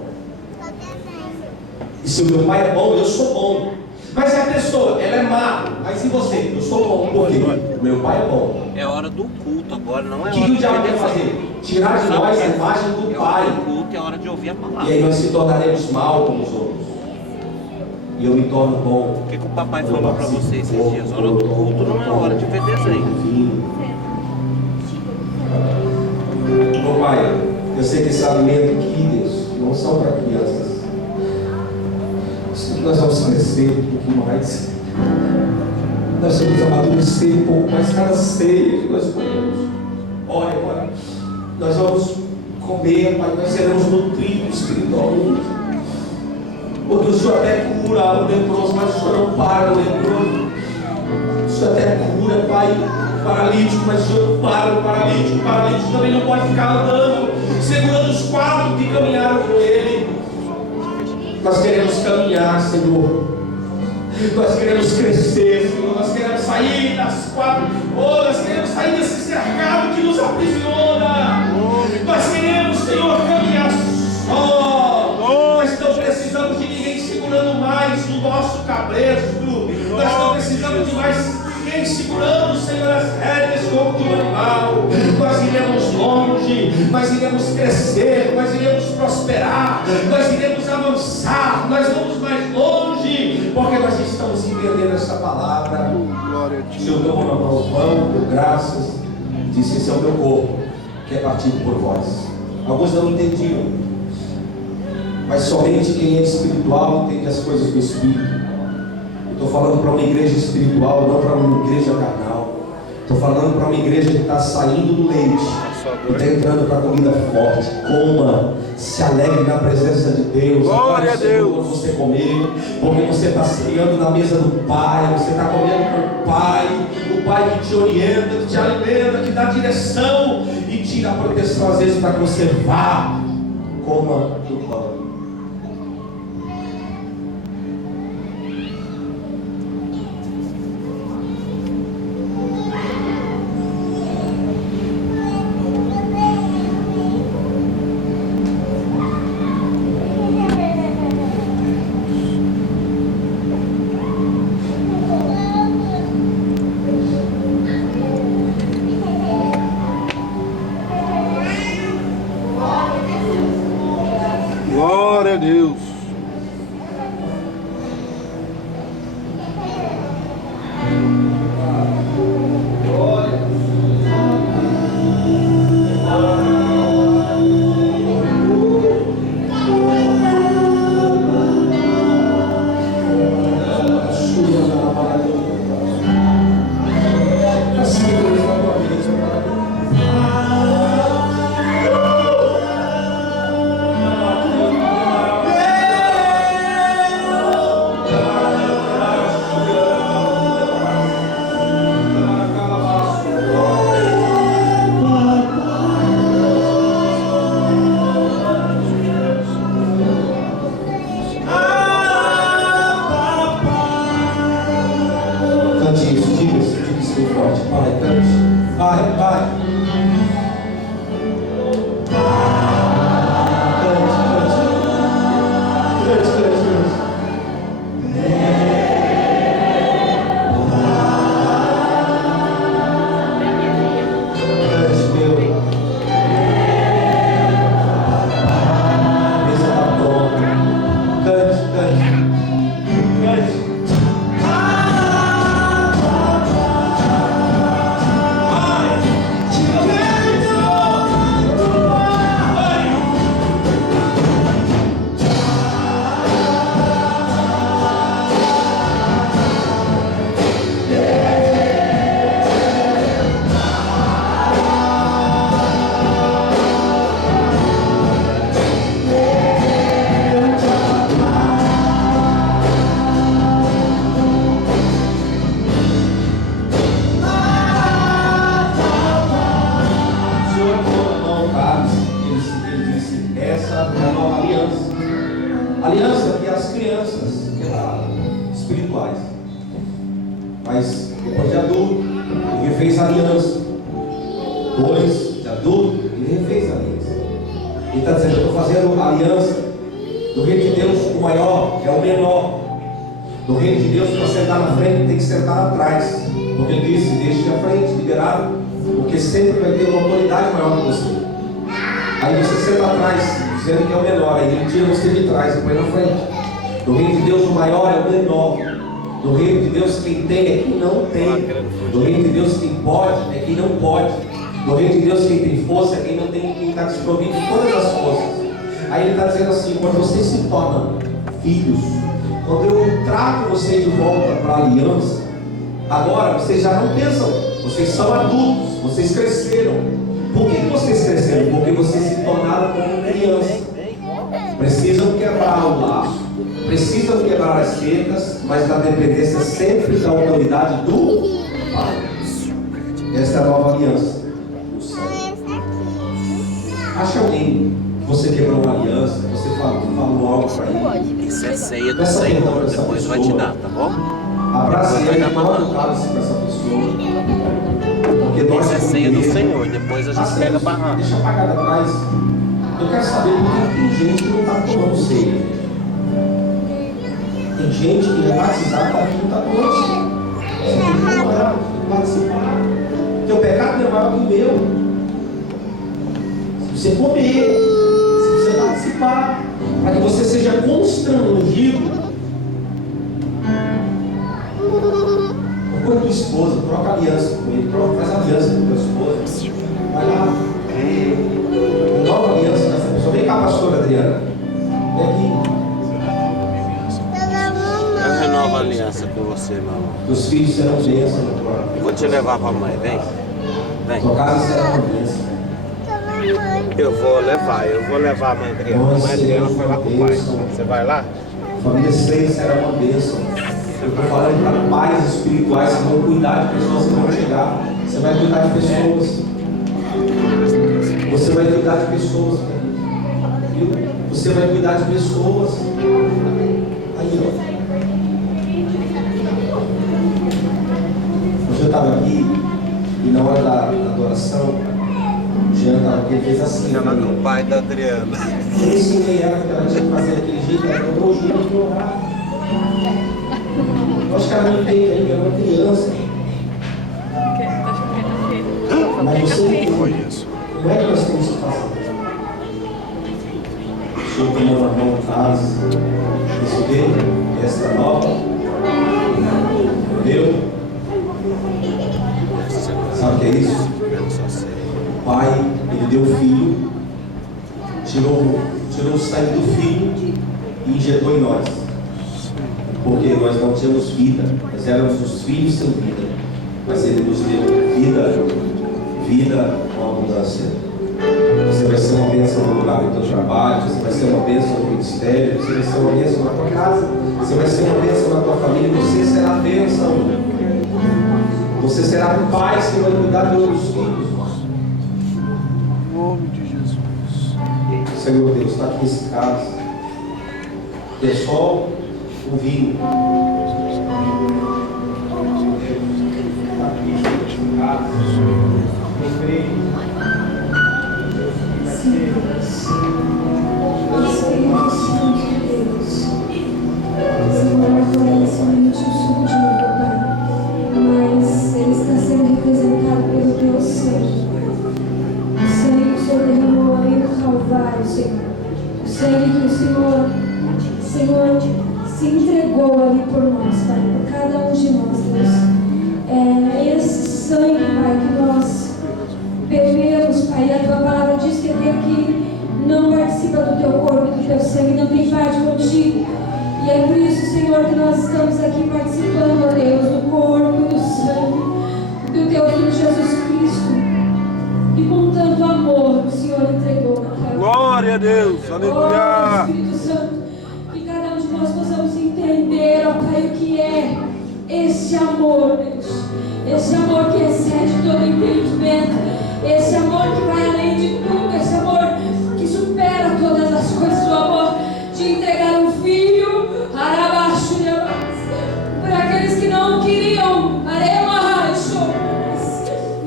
E se o meu pai é bom, eu sou bom. Mas a pessoa, ela é má, mas e você? Eu sou bom, porque o meu pai é bom. É hora do culto agora, não é O que o diabo quer fazer? Tirar de nós a imagem do É pai. hora do culto, é hora de ouvir a E palavra. aí nós se tornaremos mal como os outros. E eu me torno bom. O que o papai falou para você esses dias? Hora do culto não é hora de ver desenho. Ô Pai, eu sei que esse alimento aqui, Deus, não são para crianças. Nós vamos crescer um pouquinho mais. Nós vamos amadurecer um pouco mais cada ceia que nós comemos. Olha, Pai, nós vamos comer, Pai, nós seremos nutridos espiritualmente. Porque o Senhor até cura o leproso, mas o Senhor não para o leproso. O Senhor até cura, Pai, o paralítico, mas o Senhor não para o paralítico. O paralítico também não pode ficar andando, segurando os 4 que caminharam com ele. Nós queremos caminhar, Senhor. Nós queremos crescer, Senhor. Nós queremos sair das 4. Nós queremos sair desse cercado que nos aprisiona. Nós queremos, Senhor, caminhar só. Nós não precisamos de ninguém segurando mais o nosso cabresto. Nós não precisamos de mais ninguém segurando, Senhor, as rédeas como de um animal. Nós iremos longe, nós iremos crescer, nós iremos prosperar, nós iremos avançar, nós vamos mais longe, porque nós estamos entendendo essa palavra. O Senhor tomou na mão o pão, deu graças, disse: esse é o meu corpo, que é partido por vós. Alguns não entendiam, mas somente quem é espiritual entende as coisas do Espírito. Estou falando para uma igreja espiritual, não para uma igreja carnal. Estou falando para uma igreja que está saindo do leite e está entrando para a comida forte. Coma, se alegre na presença de Deus. Glória a Deus. Quando você comer, porque você está ceando na mesa do Pai, você está comendo com o Pai que te orienta, que te alimenta, que dá direção e tira a proteção às vezes para que você vá. Coma do pão. Glória a Deus. Aliança que as crianças espirituais, mas depois de adulto, ele refez a aliança. Depois de adulto, ele refez a aliança. Ele está dizendo: eu estou fazendo aliança. Do reino de Deus, o maior é o menor. Do reino de Deus, para sentar na frente, tem que sentar atrás. Porque ele disse: deixe à frente, liberado, porque sempre vai ter uma autoridade maior que você. Aí você senta atrás, dizendo que é o menor, aí ele tira você de trás e põe na frente. No reino de Deus, o maior é o menor. No reino de Deus, quem tem é quem não tem. No reino de Deus, quem pode é quem não pode. No reino de Deus, quem tem força é quem não tem, quem está desprovido de todas as forças. Aí ele está dizendo assim: quando vocês se tornam filhos, quando eu trago vocês de volta para a aliança, agora vocês já não pensam, vocês são adultos, vocês cresceram. Por que vocês cresceram? Porque vocês se tornaram como crianças. Precisam quebrar o laço, precisam quebrar as cercas, mas na dependência sempre da autoridade do Pai. Essa é a nova aliança. Acha alguém que você quebrou uma aliança, você falou algo para ele. Isso é ceia do Senhor, depois vai te dar, tá bom? Abraça ele, manda o cálice para essa pessoa. Porque nós Isso é ceia do Senhor, depois a gente pega a barraca. Deixa apagado atrás. Eu quero saber porque tem gente que não está tomando ceia. Tem gente que é batizada e não está tomando ceia. Você tem que tomar, participar. Teu pecado não é maior que o meu. Se você comer, se você participar, para que você seja constrangido. Procura tua esposa, troca aliança com ele, faz aliança com tua esposa. Vai lá, nova aliança com essa pessoa. Vem cá, pastora Adriana. Vem aqui. Eu renovo a aliança com você, meu amor. Teus filhos serão bênçãos na tua. Vou te levar pra mãe, vem. Vem. Tua casa será uma bênção. Eu vou levar a mãe Adriana. A mãe Adriana foi lá com o pai. Você vai lá? Família Ceia será uma bênção. Eu estou falando para pais espirituais que vão cuidar de pessoas que vão chegar. Você vai cuidar de pessoas. Você vai cuidar de pessoas. Viu? Você vai cuidar de pessoas. Aí, ó. Hoje eu estava aqui e na hora da adoração, o Jean estava aqui, ele fez assim. Ela com o pai da Adriana. Eu ensinei ela que ela tinha que fazer daquele jeito, ela dobrou o joelho para orar. Eu acho que ela não entende ainda, ela é uma criança. Mas você entende. Como é que nós temos que fazer? Senhor tem uma mão em casa. Isso aqui, esta nova. Entendeu? Sabe o que é isso? O pai, ele deu o filho, tirou o sangue do filho e injetou em nós. Porque nós não tínhamos vida, nós éramos os filhos sem vida. Mas ele nos deu vida com abundância. Você vai ser uma bênção no lugar do teu trabalho, você vai ser uma bênção no ministério, você vai ser uma bênção na tua casa, você vai ser uma bênção na tua família, você será bênção. Você será o pai que vai cuidar dos teus filhos. Em nome de Jesus. Senhor Deus, está aqui esse caso. É só o vinho. Está aqui esse caso. Eu creio. Mas ele está sendo representado pelo teu sangue. O sangue que o Senhor derramou ali no Calvário, Senhor. O sangue que o Senhor se entregou ali por nós, Pai, por cada um de nós, Deus. É esse sangue, Pai, que nós bebemos, Pai, e a tua palavra diz que aquele que não participa do teu corpo e do teu sangue não tem parte contigo. E é por isso, Senhor, que nós estamos aqui participando, ó Deus, do corpo e do sangue do teu Filho Jesus Cristo. E com tanto amor o Senhor entregou naquela. Glória a Deus, aleluia. Espírito Santo, que cada um de nós possamos entender, ó Pai, o que é esse amor, Deus. Esse amor que excede todo entendimento. Esse amor que vai além de tudo. Esse amor que supera todas as coisas. O amor de entregar um filho para aqueles que não queriam,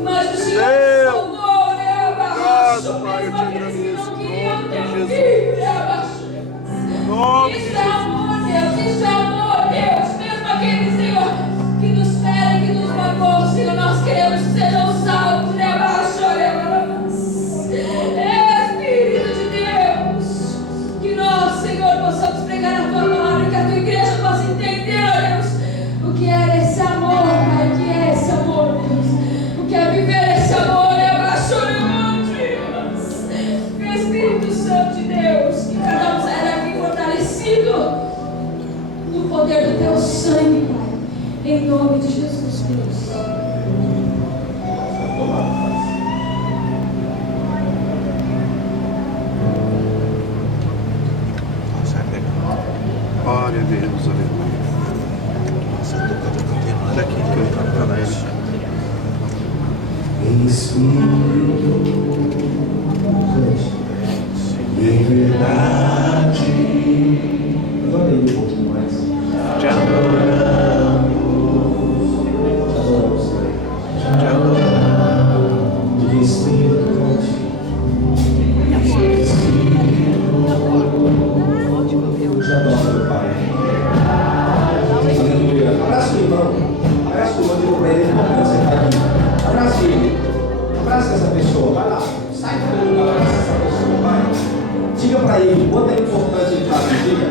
mas o Senhor salvou, mesmo aqueles que não queriam ter filho. Isso é amor, Deus, isso é amor, Deus. Mesmo aqueles, Senhor, que nos ferem, que nos magoam, Senhor, nós queremos que sejam salvos. Espírito de Deus, que nós, Senhor, possamos pregar a tua palavra, que a tua igreja possa entender, Deus, o que é esse amor, Pai, o que é esse amor, Deus, o que é viver esse amor, Espírito Santo de Deus, que cada um saia daqui fortalecido no poder do teu sangue, Pai, em nome de Jesus Cristo. Glória a Deus, aleluia. Olha aqui que eu estava para ele. Espírito, em verdade. Adora ele um pouquinho mais. Te adoramos. Te adoramos. De Espírito, cante. Eu te adoro, meu Pai. Aleluia. Abraça o irmão. Abraça o irmão, diga para ele, não você está aqui. Abraça ele. Abraça essa pessoa. Vai lá. Sai do lugar, abraça essa pessoa, vai. Diga para ele o quanto é importante ele estar aqui. Diga.